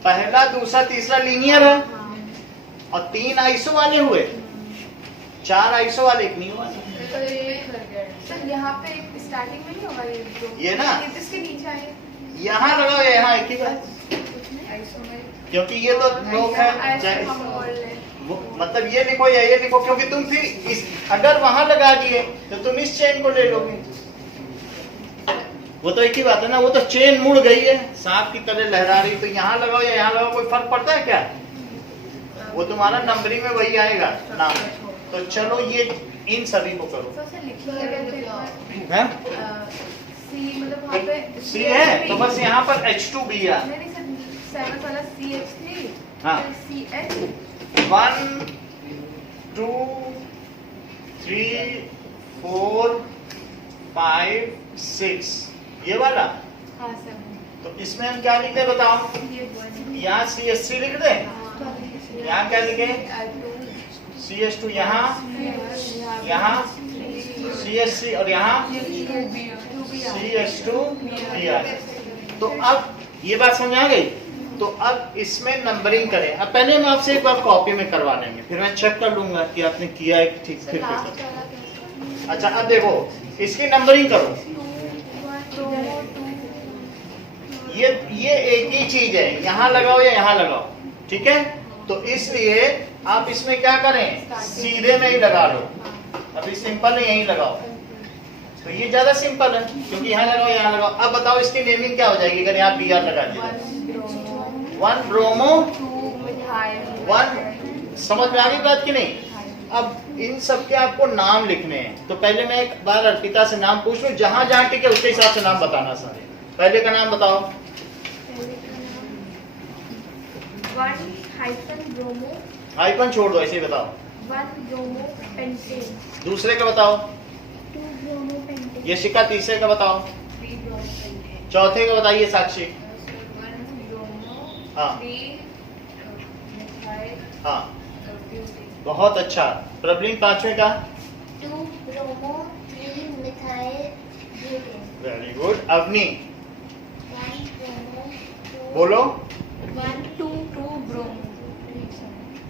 पहला दूसरा तीसरा लीनियर है, और 3 आइसो वाले हुए, 4 आइसो वाले, एक नहीं हुआ। सर यहाँ पे स्टार्टिंग में नहीं होगा ये ना, इसके नीचे आए, यहाँ लगाओ, यहाँ एक ही बात, क्योंकि ये तो लोग है, मतलब ये लिखो या ये लिखो, क्योंकि तुम फिर अगर वहां लगा दिए तो तुम इस चेन को ले लोगे। वो तो एक ही बात है ना, वो तो चेन मुड़ गई है, सांप की तरह लहरा रही, तो यहाँ लगाओ या यहाँ लगाओ, कोई फर्क पड़ता है क्या? वो तुम्हारा नंबरिंग में वही आएगा नाम। तो चलो ये इन सभी को करो। है? सी है तो बस यहाँ पर H2B है। हाँ, 1 2 3 4 5 6, ये वाला। हाँ सर। तो इसमें हम क्या लिखते बताओ? यहाँ CS3 लिख दे, यहाँ क्या लिखे? CS2, यहाँ CS3, और यहाँ CS2 दिया। तो अब ये बात समझ आ गई? तो अब इसमें नंबरिंग करें। अब पहले हम आपसे एक बार कॉपी में करवा लेंगे, फिर मैं चेक कर लूंगा कि आपने किया है कि ठीक फिर लास्ट कर। वाला कैसा? अच्छा अब देखो इसकी नंबरिंग करो। ये एक ही चीज है, यहाँ लगाओ या यहाँ लगाओ, ठीक है। तो इसलिए आप इसमें क्या करें, सीधे में ही लगा लो। अभी सिंपल है, यहीं लगाओ। तो ये ज्यादा सिंपल है क्योंकि यहाँ लगाओ यहाँ लगाओ। अब बताओ इसकी नेमिंग क्या हो जाएगी अगर यहाँ BR लगा दिया। 1 ब्रोमो 2 मिथाइल 1। समझ में आ गई बात की नहीं? अब इन सब के आपको नाम लिखने हैं, तो पहले मैं एक बार अर्पिता से नाम पूछ लूं, जहां जहां टिके उसके हिसाब से नाम बताना सारे। पहले का नाम बताओ। 1 हाइफन ब्रोमो हाइपन छोड़ दो, ऐसे ही बताओ। 1 ब्रोमो पेंटेन दूसरे का बताओ। 2 ब्रोमो पेंटेन यशिका तीसरे का बताओ। 3 ब्रोमो पेंटेन चौथे का बताइए साक्षी। 1 ब्रोमो हाँ 3 मिथाइल हाँ ब्यूटेन बहुत अच्छा। प्रबलिन पांचवे का। 2 bromo 3 methyl butane very good. Avni 1 bromo 2 बोलो। 1 2 ब्रोमो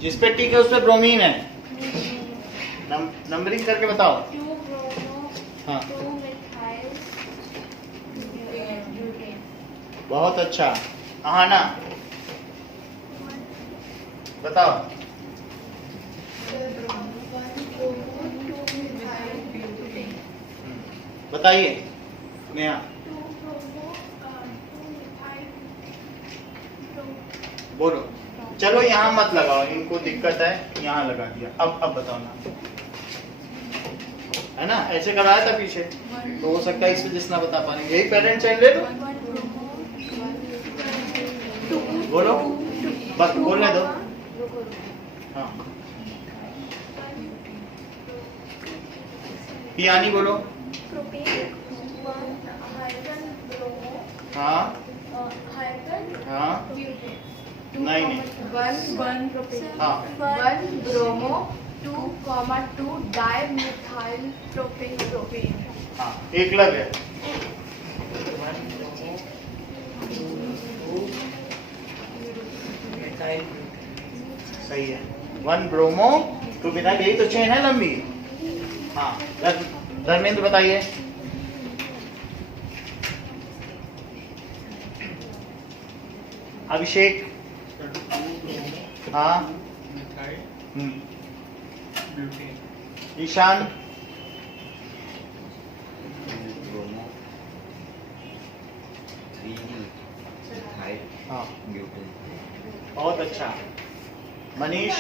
जिस पे टिक है उस पे ब्रोमीन है। नंबरिंग करके बताओ। 2 ब्रोमो हाँ 2 मिथाइल ब्यूटेन बहुत अच्छा। आहाना बताओ। 1 ब्रोमो 2 मिथाइल ब्यूटेन बताइए नेहा। 2 ब्रोमो 2 मिथाइल बोलो। चलो यहाँ मत लगाओ, इनको दिक्कत है, यहाँ लगा दिया। अब बताओ ना, है ना? ऐसे कराया था पीछे, तो हो सकता है इस वजह से ना बता पाएंगे। यही पेरेंट चैन ले लो। बोलो बस बोलने दो। हाँ पियानी बोलो। प्रोपेन 1 हाइड्रोजन ब्रोमो हाँ हाइड्रोजन हाँ ब्यूटेन नहीं नहीं 1 प्रोपेन हाँ 1 ब्रोमो 2 डाई मिथाइल प्रोपेन हाँ एक लग है। सही है। 1 ब्रोमो 2 मिथाइल, यही तो चेन है लंबी। हाँ धर्मेंद्र बताइए। अभिषेक। हाँ ईशान। हाँ बहुत अच्छा। मनीष।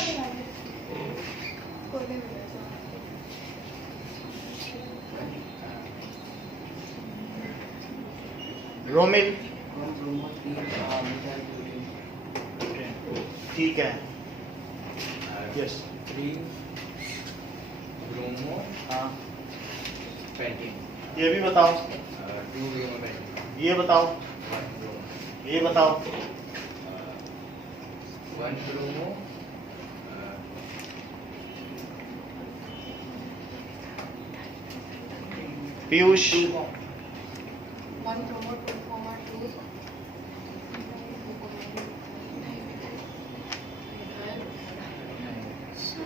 रोमिल। ठीक है। यस ब्रोमो हाँ पेंटिंग ये भी बताओ। 2 ब्रोमो पेंटिंग ये बताओ। 1 ब्रोमो ये बताओ। 1 bromo Piyush. 1 bromo 2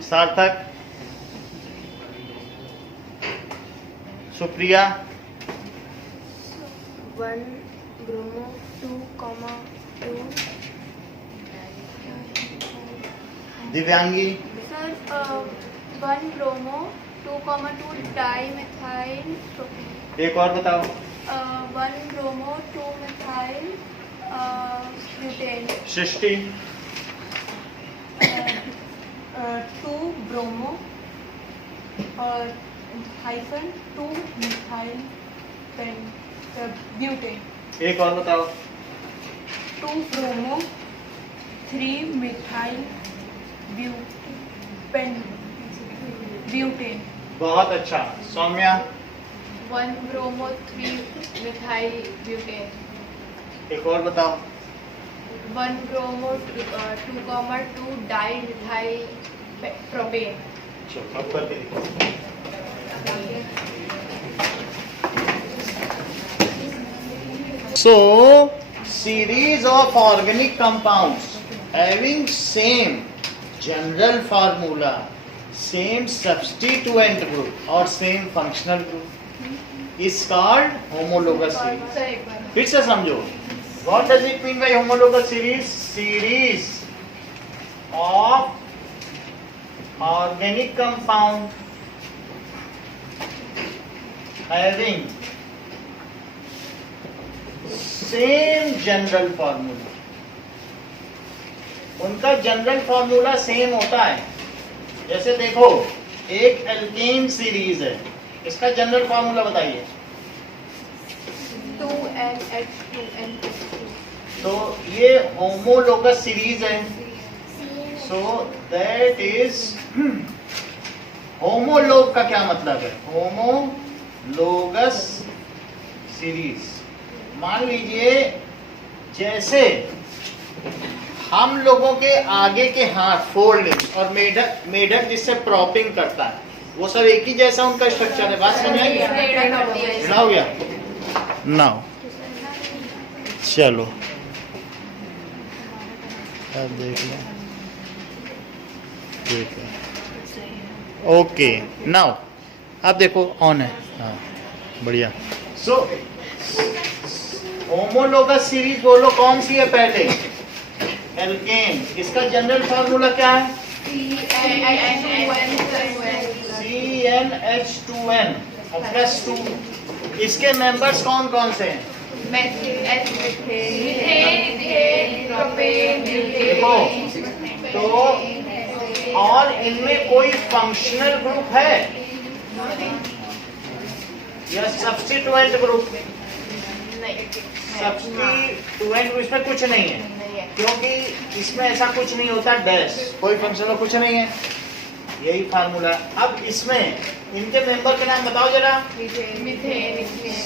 Sarthak. Supriya. 1 bromo 2 Divyangi. Sir 1 bromo 2 di methyl propane एक और बताओ। 1 bromo 2 methyl butane Srishti. 2 bromo और हाइफन 2 मिथाइल ब्यूटेन एक और बताओ। 2 ब्रोमो 3 मिथाइल ब्यूटेन बहुत अच्छा। सौम्या। 1 ब्रोमो 3 मिथाइल ब्यूटेन एक और बताओ। 1 ब्रोमो 2 डाई मिथाइल प्रोपेन चलो अब करके दिखाओ। So series of organic compounds having same general formula, same substituent group or same functional group is called homologous series. Sir एक बार फिर से समझो, what does it mean by homologous series? Series of organic compound having same general formula. उनका जनरल फॉर्मूला सेम होता है. जैसे देखो, एक एल्केन सीरीज है, इसका जनरल फॉर्मूला बताइए. 2NH2NH2 तो ये होमोलोगस सीरीज है. सो दैट इज होमोलोग का क्या मतलब है? Homologous series. मान लीजिए जैसे हम लोगों के आगे के हाथ, फोर लिम्स और मेढक जिससे प्रॉपिंग करता है, वो सब एक ही जैसा उनका स्ट्रक्चर है. बात समझ आई? ना हो गया? नाउ चलो अब देख लें. ठीक है, ओके. नाउ आप देखो, ऑन है. हाँ, बढ़िया. सो होमोलोगस सीरीज बोलो कौन सी है? पहले एल्केन. इसका जनरल फार्मूला क्या है? CnH2n plus 2. इसके मेंबर्स कौन कौन से हैं? देखो, तो और इनमें कोई फंक्शनल ग्रुप है या सब्स्टिट्यूएंट ग्रुप? सब्स्टिट्यूएंट ग्रुप इसमें कुछ नहीं है, क्योंकि इसमें ऐसा कुछ नहीं होता. डैश कोई फंक्शनल कुछ नहीं है. यही फार्मूला. अब इसमें इनके मेंबर के नाम बताओ जरा.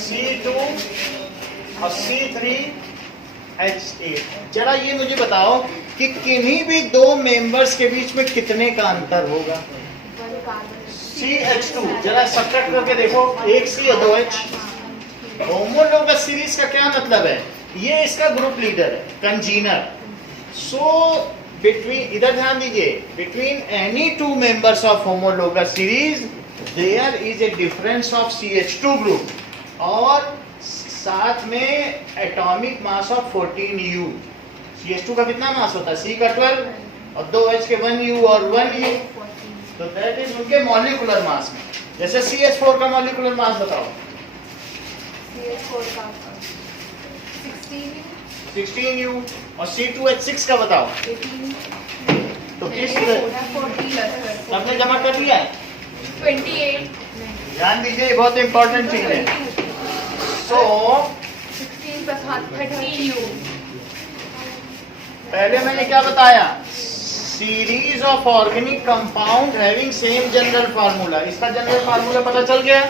C2 और C3H8. जरा ये मुझे बताओ कि किन्हीं भी दो मेंबर्स के बीच में कितने का अंतर होगा? CH2 जरा सब्ट्रैक्ट करके देखो, एक C और 2H. होमोलोगस सीरीज का क्या मतलब है? ये इसका ग्रुप लीडर है, कंजीनर. सो बिटवीन, इधर ध्यान दीजिए, between any two members of homologous series there is a difference of CH2 group और साथ में atomic mass of 14U. CH2 का कितना मास होता है? C का 12 और 2H के 1U और 1U. तो दैट इज उनके मॉलिक्यूलर मास में. जैसे CH4 का मॉलिक्यूलर मास बताओ. CH4 का 16U और C2H6 का बताओ. 18 तो किस 40 सबने जमा कर दिया है? 28 ध्यान दीजिए, बहुत इंपॉर्टेंट चीज है. सो 16 प्लस 30U. पहले मैंने क्या बताया? Series of organic compound having same general formula. इसका जनरल फार्मूला पता चल गया.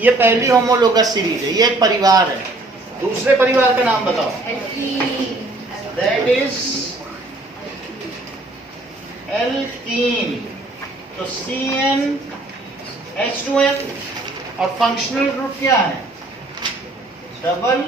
ये पहली होमोलोगस सीरीज है. ये एक परिवार है. दूसरे परिवार का नाम बताओ. That is alkene. तो CnH2n और फंक्शनल ग्रुप क्या है? डबल